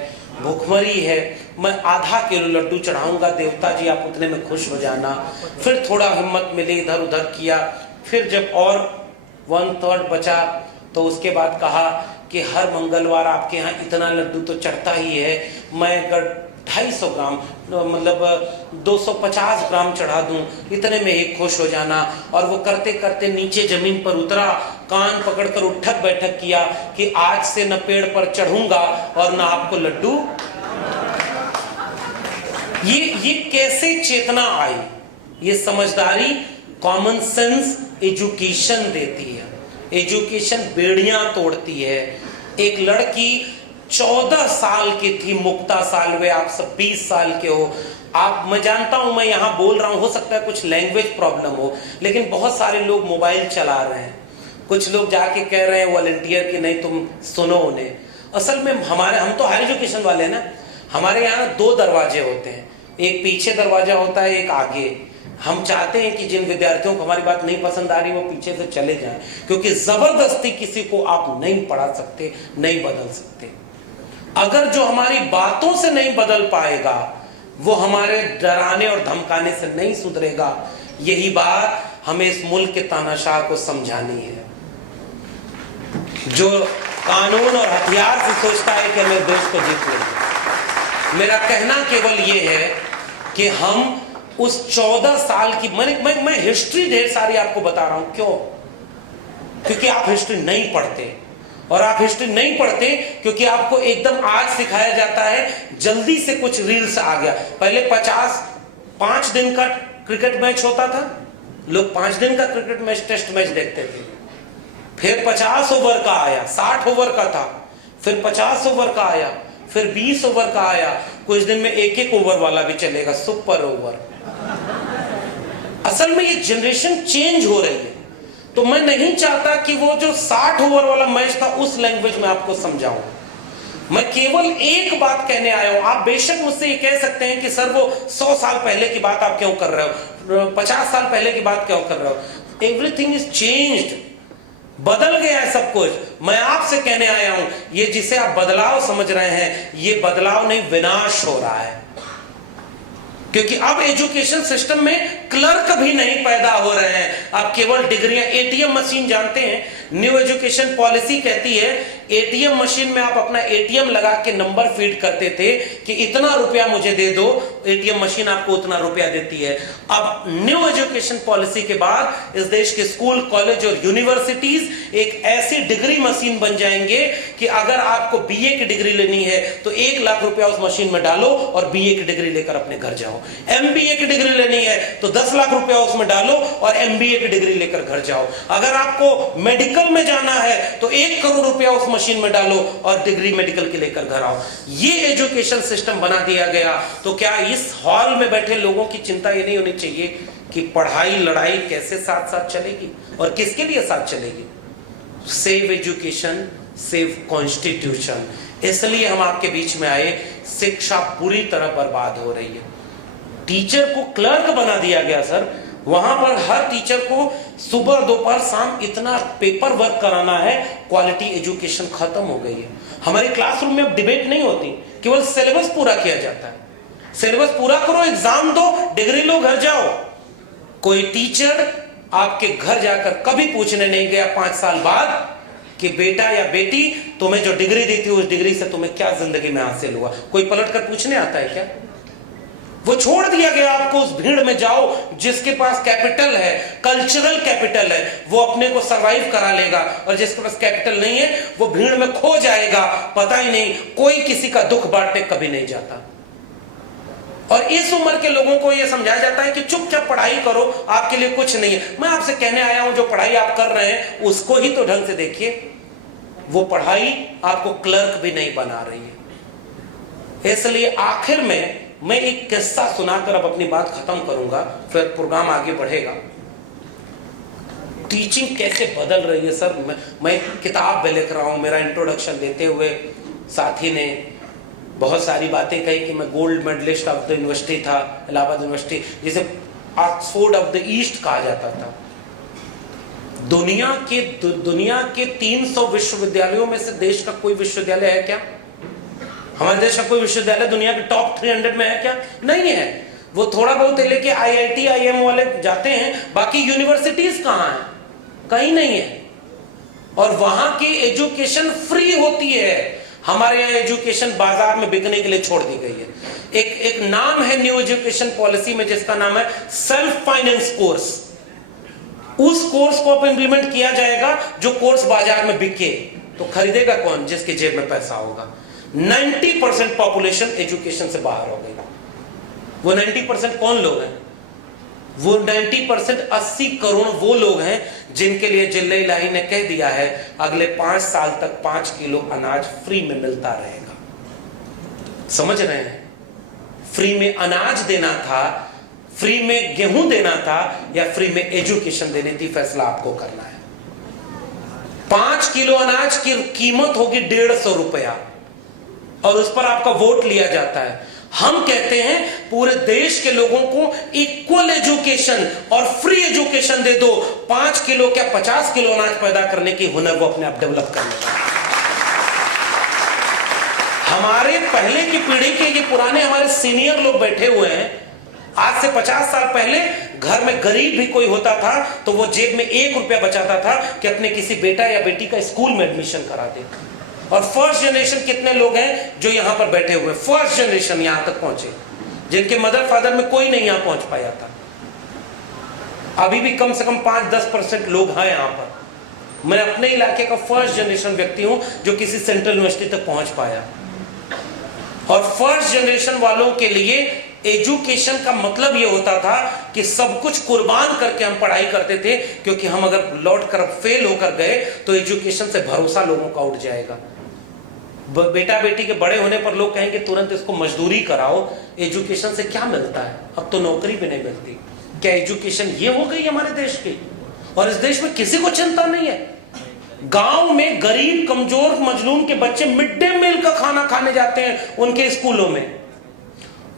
भूखमरी है, मैं आधा किलो लड्डू चढ़ाऊंगा, देवता जी आप उतने में खुश हो जाना। फिर थोड़ा हिम्मत मिली, इधर उधर किया। फिर जब और 1/3 बचा तो उसके बाद कहा कि हर मंगलवार आपके यहाँ इतना लड्डू तो चढ़ता ही है, मैं अगर 250 ग्राम मतलब 250 ग्राम चढ़ा दूं, इतने में ही खुश हो जाना। और वो करते करते नीचे जमीन पर उतरा, कान पकड़कर उठक बैठक किया कि आज से न पेड़ पर चढ़ूंगा और न आपको लड्डू। ये कैसे चेतना आई? ये समझदारी कॉमन सेंस एजुकेशन देती है। एजुकेशन बेड़ियां तोड़ती है। एक लड़की 14 साल की थी, मुक्ता सालवे, आप सब 20 साल के हो। आप, मैं जानता हूं, मैं यहां बोल रहा हूं, हो सकता है कुछ लैंग्वेज प्रॉब्लम हो, लेकिन बहुत सारे लोग मोबाइल चला रहे हैं। कुछ लोग जाके कह रहे हैं वॉलंटियर कि नहीं तुम सुनो उन्हें। असल में हम तो हायर एजुकेशन वाले हैं ना, हमारे यहाँ 2 दरवाजे होते हैं, एक पीछे दरवाजा होता है, एक आगे। हम चाहते हैं कि जिन विद्यार्थियों को हमारी बात नहीं पसंद आ रही वो पीछे से चले जाएं, क्योंकि जबरदस्ती किसी को आप नहीं पढ़ा सकते, नहीं बदल सकते। अगर जो हमारी बातों से नहीं बदल पाएगा वो हमारे डराने और धमकाने से नहीं सुधरेगा। यही बात हमें इस मुल्क के तानाशाह को समझानी है, जो कानून और हथियार से सोचता है कि मैं देश को जीत लेंगे। मेरा कहना केवल ये है कि हम उस 14 साल की, मैं हिस्ट्री ढेर सारी आपको बता रहा हूं। क्यों? क्योंकि आप हिस्ट्री नहीं पढ़ते। और आप हिस्ट्री नहीं पढ़ते क्योंकि आपको एकदम आज सिखाया जाता है, जल्दी से कुछ रील्स आ गया। पहले 5 दिन का क्रिकेट मैच होता था, लोग 5 दिन का क्रिकेट मैच, टेस्ट मैच देखते थे। फिर 50 ओवर का आया, 60 ओवर का था, फिर 50 ओवर का आया, फिर 20 ओवर का आया, कुछ दिन में 1-1 ओवर वाला भी चलेगा, सुपर ओवर। असल में ये जनरेशन चेंज हो रही है। तो मैं नहीं चाहता कि वो जो 60 ओवर वाला मैच था उस लैंग्वेज में आपको समझाऊं। मैं केवल एक बात कहने आया हूं। आप बेशक मुझसे ये कह सकते हैं कि सर वो 100 साल पहले की बात आप क्यों कर रहे हो, 50 साल पहले की बात क्यों कर रहे हो। एवरीथिंग इज चेंज्ड, बदल गया है सब कुछ। मैं आपसे कहने आया हूं, ये जिसे आप बदलाव समझ रहे हैं, ये बदलाव नहीं, विनाश हो रहा है। क्योंकि अब एजुकेशन सिस्टम में क्लर्क भी नहीं पैदा हो रहे हैं, अब केवल डिग्रियां। एटीएम मशीन जानते हैं, न्यू एजुकेशन पॉलिसी कहती है एटीएम मशीन में आप अपना एटीएम लगा के नंबर फीड करते थे कि इतना रुपया मुझे दे दो, एटीएम मशीन आपको उतना रुपया देती है। अब न्यू एजुकेशन पॉलिसी के बाद इस देश के स्कूल, कॉलेज और यूनिवर्सिटीज एक ऐसी डिग्री मशीन बन जाएंगे कि अगर आपको बीए की डिग्री लेनी है तो 1 लाख रुपया उस मशीन में डालो और बीए की डिग्री लेकर अपने घर जाओ। एमबीए की डिग्री लेनी है तो 10 लाख रुपया उसमें डालो और एमबीए की डिग्री लेकर घर जाओ। अगर आपको मेडिकल मेडिकल में जाना है तो 1 करोड़ रुपया उस मशीन में डालो और डिग्री मेडिकल के लेकर घर आओ। ये एजुकेशन सिस्टम बना दिया गया। तो क्या इस हॉल में बैठे लोगों की चिंता ये नहीं होनी चाहिए कि पढ़ाई लड़ाई कैसे साथ साथ चलेगी और किसके लिए साथ चलेगी? Save education, save constitution. इसलिए हम आपके बीच में आए। शिक्षा पूरी तरह बर्बाद हो रही है। टीचर को क्लर्क बना दिया गया सर। वहां पर हर टीचर को सुबह दोपहर शाम इतना पेपर वर्क कराना है, क्वालिटी एजुकेशन खत्म हो गई है। हमारे क्लासरूम में अब डिबेट नहीं होती, केवल सिलेबस पूरा किया जाता है। सिलेबस पूरा करो, एग्जाम दो, डिग्री लो, घर जाओ। कोई टीचर आपके घर जाकर कभी पूछने नहीं गया 5 साल बाद कि बेटा या बेटी तुम्हें जो डिग्री दी थी उस डिग्री से तुम्हें क्या जिंदगी में हासिल हुआ। कोई पलट कर पूछने आता है क्या? वो छोड़ दिया गया आपको। उस भीड़ में जाओ, जिसके पास कैपिटल है, कल्चरल कैपिटल है, वो अपने को सरवाइव करा लेगा, और जिसके पास कैपिटल नहीं है वो भीड़ में खो जाएगा। पता ही नहीं, कोई किसी का दुख बांटने कभी नहीं जाता। और इस उम्र के लोगों को यह समझाया जाता है कि चुपचाप पढ़ाई करो, आपके लिए कुछ नहीं है। मैं आपसे कहने आया हूं, जो पढ़ाई आप कर रहे हैं उसको ही तो ढंग से देखिए। वो पढ़ाई आपको क्लर्क भी नहीं बना रही है। इसलिए आखिर में मैं एक किस्सा सुनाकर अब अपनी बात खत्म करूंगा, फिर प्रोग्राम आगे बढ़ेगा। टीचिंग कैसे बदल रही है सर। मैं किताब में लिख रहा हूं। मेरा इंट्रोडक्शन देते हुए साथी ने बहुत सारी बातें कही कि मैं gold medallist of the university था, इलाहाबाद यूनिवर्सिटी, जिसे ऑक्सफोर्ड ऑफ द ईस्ट कहा जाता था। दुनिया के 300 विश्वविद्यालयों में से देश का कोई विश्वविद्यालय है क्या? हमारे देश का कोई विश्वविद्यालय दुनिया के टॉप 300 में है क्या? नहीं है। वो थोड़ा बहुत लेके IIT IIM वाले जाते हैं, बाकी यूनिवर्सिटीज कहां हैं? कहीं नहीं है। और वहां की एजुकेशन फ्री होती है। हमारे यहाँ एजुकेशन बाजार में बिकने के लिए छोड़ दी गई है। एक नाम है न्यू एजुकेशन पॉलिसी में, जिसका नाम है सेल्फ फाइनेंस कोर्स। उस कोर्स को अब इंप्लीमेंट किया जाएगा। जो कोर्स बाजार में बिके तो खरीदेगा कौन? जिसके जेब में पैसा होगा। 90% पॉपुलेशन एजुकेशन से बाहर हो गई। वो 90% कौन लोग हैं? वो 90% 80 करोड़ वो लोग हैं जिनके लिए जिले इलाही ने कह दिया है अगले 5 साल तक 5 किलो अनाज फ्री में मिलता रहेगा। समझ रहे हैं? फ्री में अनाज देना था, फ्री में गेहूं देना था, या फ्री में एजुकेशन देनी थी, फैसला आपको करना है। 5 किलो अनाज की कीमत होगी 150 रुपया, और उस पर आपका वोट लिया जाता है। हम कहते हैं पूरे देश के लोगों को इक्वल एजुकेशन और फ्री एजुकेशन दे दो। 5 किलो क्या 50 किलो अनाज पैदा करने की हुनर वो अपने आप डेवलप कर लेगा। हमारे पहले की पीढ़ी के ये पुराने हमारे सीनियर लोग बैठे हुए हैं। आज से 50 साल पहले घर में गरीब भी कोई होता था तो वो जेब में 1 रुपया बचाता था कि अपने किसी बेटा या बेटी का स्कूल में एडमिशन करा दे। और फर्स्ट जनरेशन कितने लोग हैं जो यहां पर बैठे हुए? फर्स्ट जनरेशन यहां तक पहुंचे, जिनके मदर फादर में कोई नहीं यहां पहुंच पाया था। अभी भी कम से कम 5-10% लोग हैं यहां पर। मैं अपने इलाके का फर्स्ट जनरेशन व्यक्ति हूं जो किसी सेंट्रल यूनिवर्सिटी तक पहुंच पाया। और फर्स्ट जनरेशन वालों के लिए एजुकेशन का मतलब यह होता था कि सब कुछ कुर्बान करके हम पढ़ाई करते थे, क्योंकि हम अगर लौट कर फेल होकर गए तो एजुकेशन से भरोसा लोगों का उठ जाएगा। बेटा बेटी के बड़े होने पर लोग कहेंगे तुरंत इसको मजदूरी कराओ। एजुकेशन से क्या मिलता है? अब तो नौकरी भी नहीं मिलती। क्या एजुकेशन ये हो गई हमारे देश की? और इस देश में किसी को चिंता नहीं है। गांव में गरीब कमजोर मजलूम के बच्चे मिड डे मील का खाना खाने जाते हैं उनके स्कूलों में।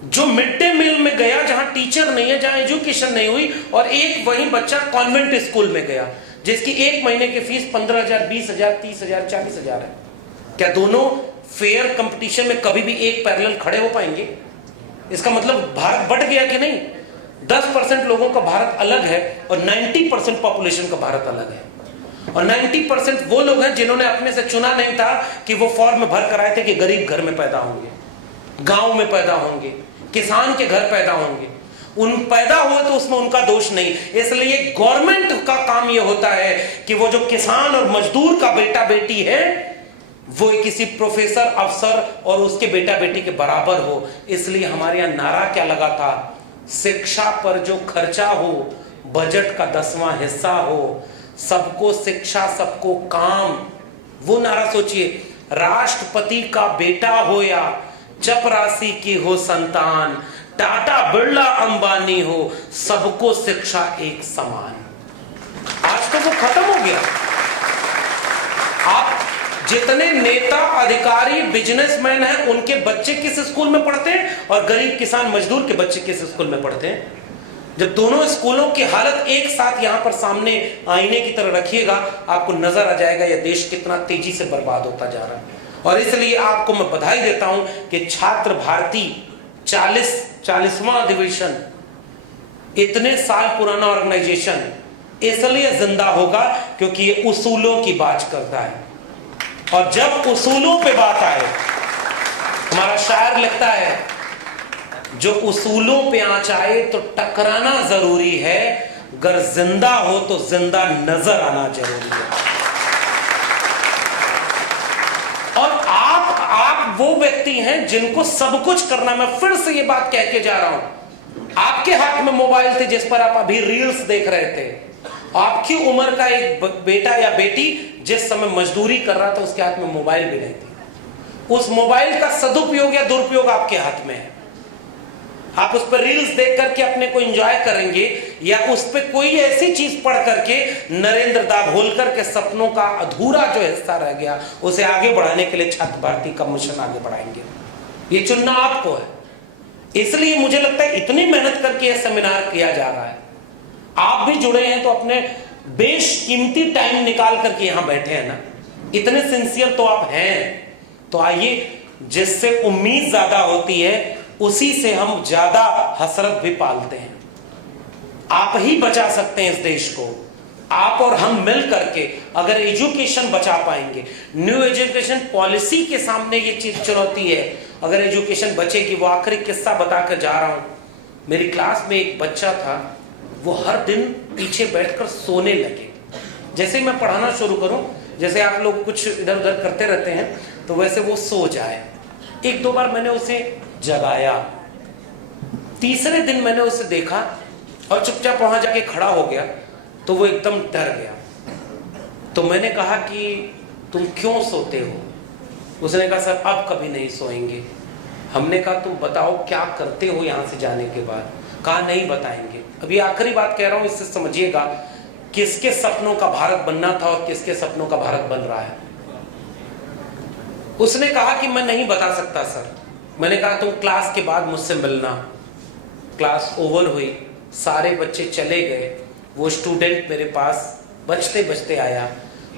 जो मिड डे मील में गया जहां टीचर नहीं है, जहां एजुकेशन नहीं हुई, और एक वही बच्चा कॉन्वेंट स्कूल में गया जिसकी 1 महीने की फीस 15,000, 20,000, 30,000, 40,000 है। क्या दोनों फेयर कंपटीशन में कभी भी एक पैरेलल खड़े हो पाएंगे? इसका मतलब भारत बढ़ गया कि नहीं? 10% लोगों का भारत अलग है और 90% पॉपुलेशन का भारत अलग है। और 90% वो लोग हैं जिन्होंने अपने से चुना नहीं था कि वो फॉर्म में भर कर आए थे कि गरीब घर में पैदा होंगे, गांव में पैदा होंगे, किसान के घर पैदा होंगे। उन पैदा हुए तो उसमें उनका दोष नहीं। इसलिए गवर्नमेंट का काम यह होता है कि वो जो किसान और मजदूर का बेटा बेटी है वो किसी प्रोफेसर, अफसर और उसके बेटा बेटी के बराबर हो। इसलिए हमारे यहां नारा क्या लगा था? शिक्षा पर जो खर्चा हो बजट का 10वां हिस्सा हो, सबको शिक्षा सबको काम, वो नारा सोचिए। राष्ट्रपति का बेटा हो या चपरासी की हो संतान, टाटा बिरला अंबानी हो, सबको शिक्षा एक समान। आज तो वो खत्म हो गया। आप जितने नेता अधिकारी बिजनेसमैन हैं उनके बच्चे किस स्कूल में पढ़ते हैं और गरीब किसान मजदूर के बच्चे किस स्कूल में पढ़ते हैं? जब दोनों स्कूलों की हालत एक साथ यहां पर सामने आईने की तरह रखिएगा, आपको नजर आ जाएगा यह देश कितना तेजी से बर्बाद होता जा रहा है। और इसलिए आपको मैं बधाई देता हूं कि छात्र भारती 40वां अधिवेशन, इतने साल पुराना ऑर्गेनाइजेशन इसलिए जिंदा होगा क्योंकि ये उसूलों की बात करता है। और जब उसूलों पे बात आए, हमारा शायर लिखता है, जो उसूलों पे आंच आए तो टकराना जरूरी है, अगर जिंदा हो तो जिंदा नजर आना जरूरी है। और आप वो व्यक्ति हैं जिनको सब कुछ करना। मैं फिर से ये बात कह के जा रहा हूं, आपके हाथ में मोबाइल थे जिस पर आप अभी रील्स देख रहे थे। आपकी उम्र का एक बेटा या बेटी जिस समय मजदूरी कर रहा था उसके हाथ में मोबाइल भी नहीं थी। उस मोबाइल का सदुपयोग या दुरुपयोग आपके हाथ में है। आप उस पर रील्स देख करके अपने को एंजॉय करेंगे या उस पर कोई ऐसी चीज पढ़ करके नरेंद्र दाभोलकर के सपनों का अधूरा जो हिस्सा रह गया उसे आगे बढ़ाने के लिए छात्र भारती का मिशन आगे बढ़ाएंगे। ये चुनना आपको है। इसलिए मुझे लगता है इतनी मेहनत करके यह सेमिनार किया जा रहा है। आप भी जुड़े हैं तो अपने बेशकीमती टाइम निकाल करके यहां बैठे हैं ना, इतने सिंसियर तो आप हैं। तो आइए, जिससे उम्मीद ज्यादा होती है उसी से हम ज्यादा हसरत भी पालते हैं। आप ही बचा सकते हैं इस देश को। आप और हम मिल करके अगर एजुकेशन बचा पाएंगे, न्यू एजुकेशन पॉलिसी के सामने ये चीज चुनौती है, अगर एजुकेशन बचेगी। वो आखिरी किस्सा बताकर जा रहा हूं। मेरी क्लास में एक बच्चा था, वो हर दिन पीछे बैठकर सोने लगे। जैसे मैं पढ़ाना शुरू करूं, जैसे आप लोग कुछ इधर उधर करते रहते हैं, तो वैसे वो सो जाए। एक दो बार मैंने उसे जगाया। तीसरे दिन मैंने उसे देखा और चुपचाप वहां जाके खड़ा हो गया, तो वो एकदम डर गया। तो मैंने कहा कि तुम क्यों सोते हो? उसने कहा सर अब कभी नहीं सोएंगे। हमने कहा तुम बताओ क्या करते हो यहां से जाने के बाद? कहा नहीं बताएंगे। अभी आखिरी बात कह रहा हूं, इससे समझिएगा किसके सपनों का भारत बनना था और किसके सपनों का भारत बन रहा है। उसने कहा कि मैं नहीं बता सकता सर। मैंने कहा तुम क्लास के बाद मुझसे मिलना। क्लास ओवर हुई, सारे बच्चे चले गए। वो स्टूडेंट मेरे पास बचते बचते आया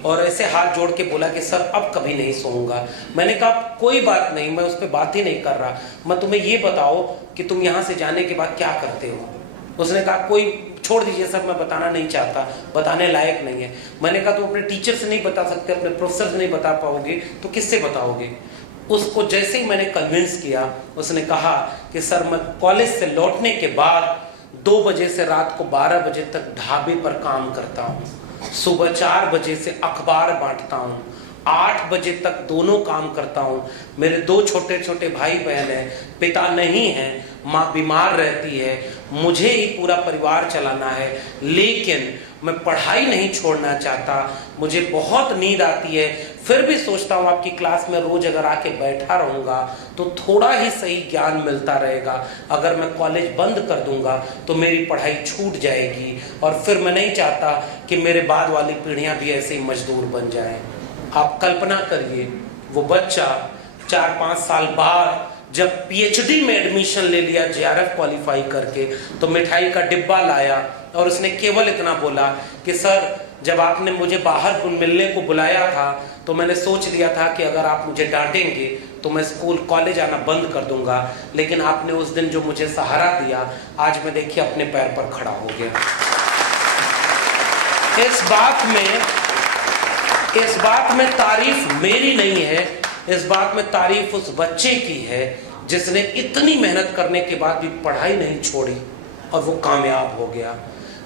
और ऐसे हाथ जोड़ के बोला कि सर अब कभी नहीं सोऊंगा। मैंने कहा कोई बात नहीं, मैं उस पर बात ही नहीं कर रहा, मैं तुम्हें ये बताओ कि तुम यहाँ से जाने के बाद क्या करते हो। उसने कहा कोई छोड़ दीजिए सर, मैं बताना नहीं चाहता, बताने लायक नहीं है। मैंने कहा तुम अपने टीचर से नहीं बता सकते, अपने प्रोफेसर से नहीं बता पाओगे, तो किससे बताओगे? उसको जैसे ही मैंने कन्विंस किया, उसने कहा कि सर मैं कॉलेज से लौटने के बाद 2 बजे से रात को 12 बजे तक ढाबे पर काम करता हूँ, सुबह 4 बजे से अखबार बांटता हूँ, 8 बजे तक दोनों काम करता हूँ। मेरे 2 छोटे छोटे भाई बहन हैं, पिता नहीं है, माँ बीमार रहती है, मुझे ही पूरा परिवार चलाना है, लेकिन मैं पढ़ाई नहीं छोड़ना चाहता। मुझे बहुत नींद आती है, फिर भी सोचता हूँ आपकी क्लास में रोज अगर आके बैठा रहूँगा तो थोड़ा ही सही ज्ञान मिलता रहेगा। अगर मैं कॉलेज बंद कर दूंगा तो मेरी पढ़ाई छूट जाएगी और फिर मैं नहीं चाहता कि मेरे बाद वाली पीढ़ियाँ भी ऐसे ही मजदूर बन जाएं। आप कल्पना करिए, वो बच्चा 4-5 साल बाद जब पीएचडी में एडमिशन ले लिया जेआरएफ क्वालिफाई करके, तो मिठाई का डिब्बा लाया और उसने केवल इतना बोला कि सर जब आपने मुझे बाहर मिलने को बुलाया था तो मैंने सोच लिया था कि अगर आप मुझे डांटेंगे तो मैं स्कूल कॉलेज आना बंद कर दूंगा, लेकिन आपने उस दिन जो मुझे सहारा दिया, आज मैं देखिए अपने पैर पर खड़ा हो गया। इस बात में तारीफ मेरी नहीं है, इस बात में तारीफ उस बच्चे की है जिसने इतनी मेहनत करने के बाद भी पढ़ाई नहीं छोड़ी और वो कामयाब हो गया।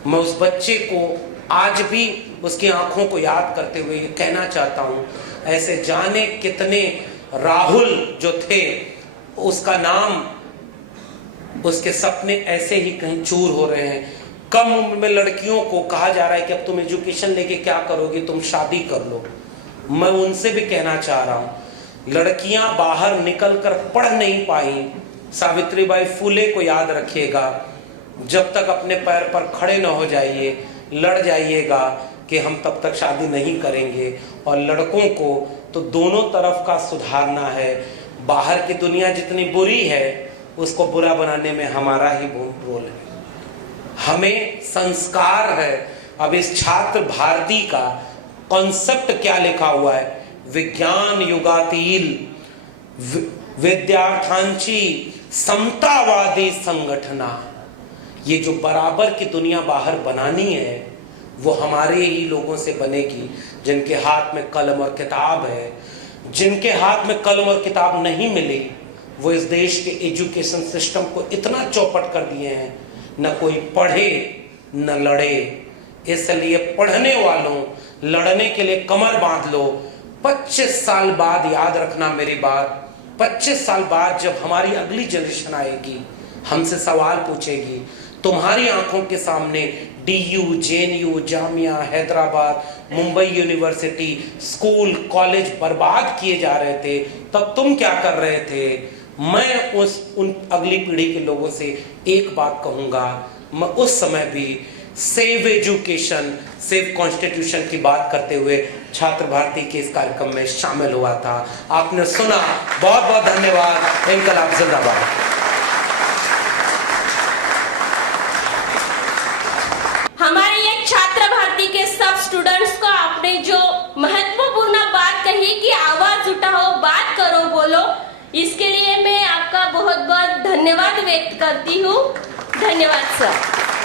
मैं उस बच्चे को आज भी उसकी आंखों को याद करते हुए ये कहना चाहता हूँ, ऐसे जाने कितने राहुल जो थे, उसका नाम, उसके सपने ऐसे ही कहीं चूर हो रहे हैं। कम उम्र में लड़कियों को कहा जा रहा है कि अब तुम एजुकेशन लेके क्या करोगे, तुम शादी कर लो। मैं उनसे भी कहना चाह रहा हूं, लड़कियां बाहर निकलकर पढ़ नहीं पाई, सावित्रीबाई फुले को याद रखिएगा, जब तक अपने पैर पर खड़े न हो जाइए, लड़ जाइएगा कि हम तब तक शादी नहीं करेंगे। और लड़कों को तो दोनों तरफ का सुधारना है। बाहर की दुनिया जितनी बुरी है उसको बुरा बनाने में हमारा ही रोल है। हमें संस्कार है। अब इस छात्र भारती का कॉन्सेप्ट क्या लिखा हुआ है, विज्ञान युगातील विद्यार्थ्यांची समतावादी संगठना। ये जो बराबर की दुनिया बाहर बनानी है वो हमारे ही लोगों से बनेगी जिनके हाथ में कलम और किताब है। जिनके हाथ में कलम और किताब नहीं मिली वो इस देश के एजुकेशन सिस्टम को इतना चौपट कर दिए हैं, न कोई पढ़े न लड़े। इसलिए पढ़ने वालों, लड़ने के लिए कमर बांध लो। 25 साल बाद याद रखना मेरी बात, 25 साल बाद जब हमारी अगली जनरेशन आएगी, हमसे सवाल पूछेगी, तुम्हारी आंखों के सामने DU, JNU, Jamia Hyderabad, Mumbai university, school college बर्बाद किए जा रहे थे, तब तुम क्या कर रहे थे? मैं उन अगली पीढ़ी के लोगों से एक बात कहूंगा, मैं उस समय भी सेव एजुकेशन, सेव कॉन्स्टिट्यूशन की बात करते हुए छात्र भारती के इस कार्यक्रम में शामिल हुआ था। आपने सुना, बहुत बहुत धन्यवाद। इनकलाब जिंदाबाद। हमारे ये छात्र भारती के सब स्टूडेंट्स को आपने जो महत्वपूर्ण बात कही कि आवाज उठाओ, बात करो, बोलो, इसके लिए मैं आपका बहुत बहुत धन्यवाद व्यक्त करती हूँ। धन्यवाद सर।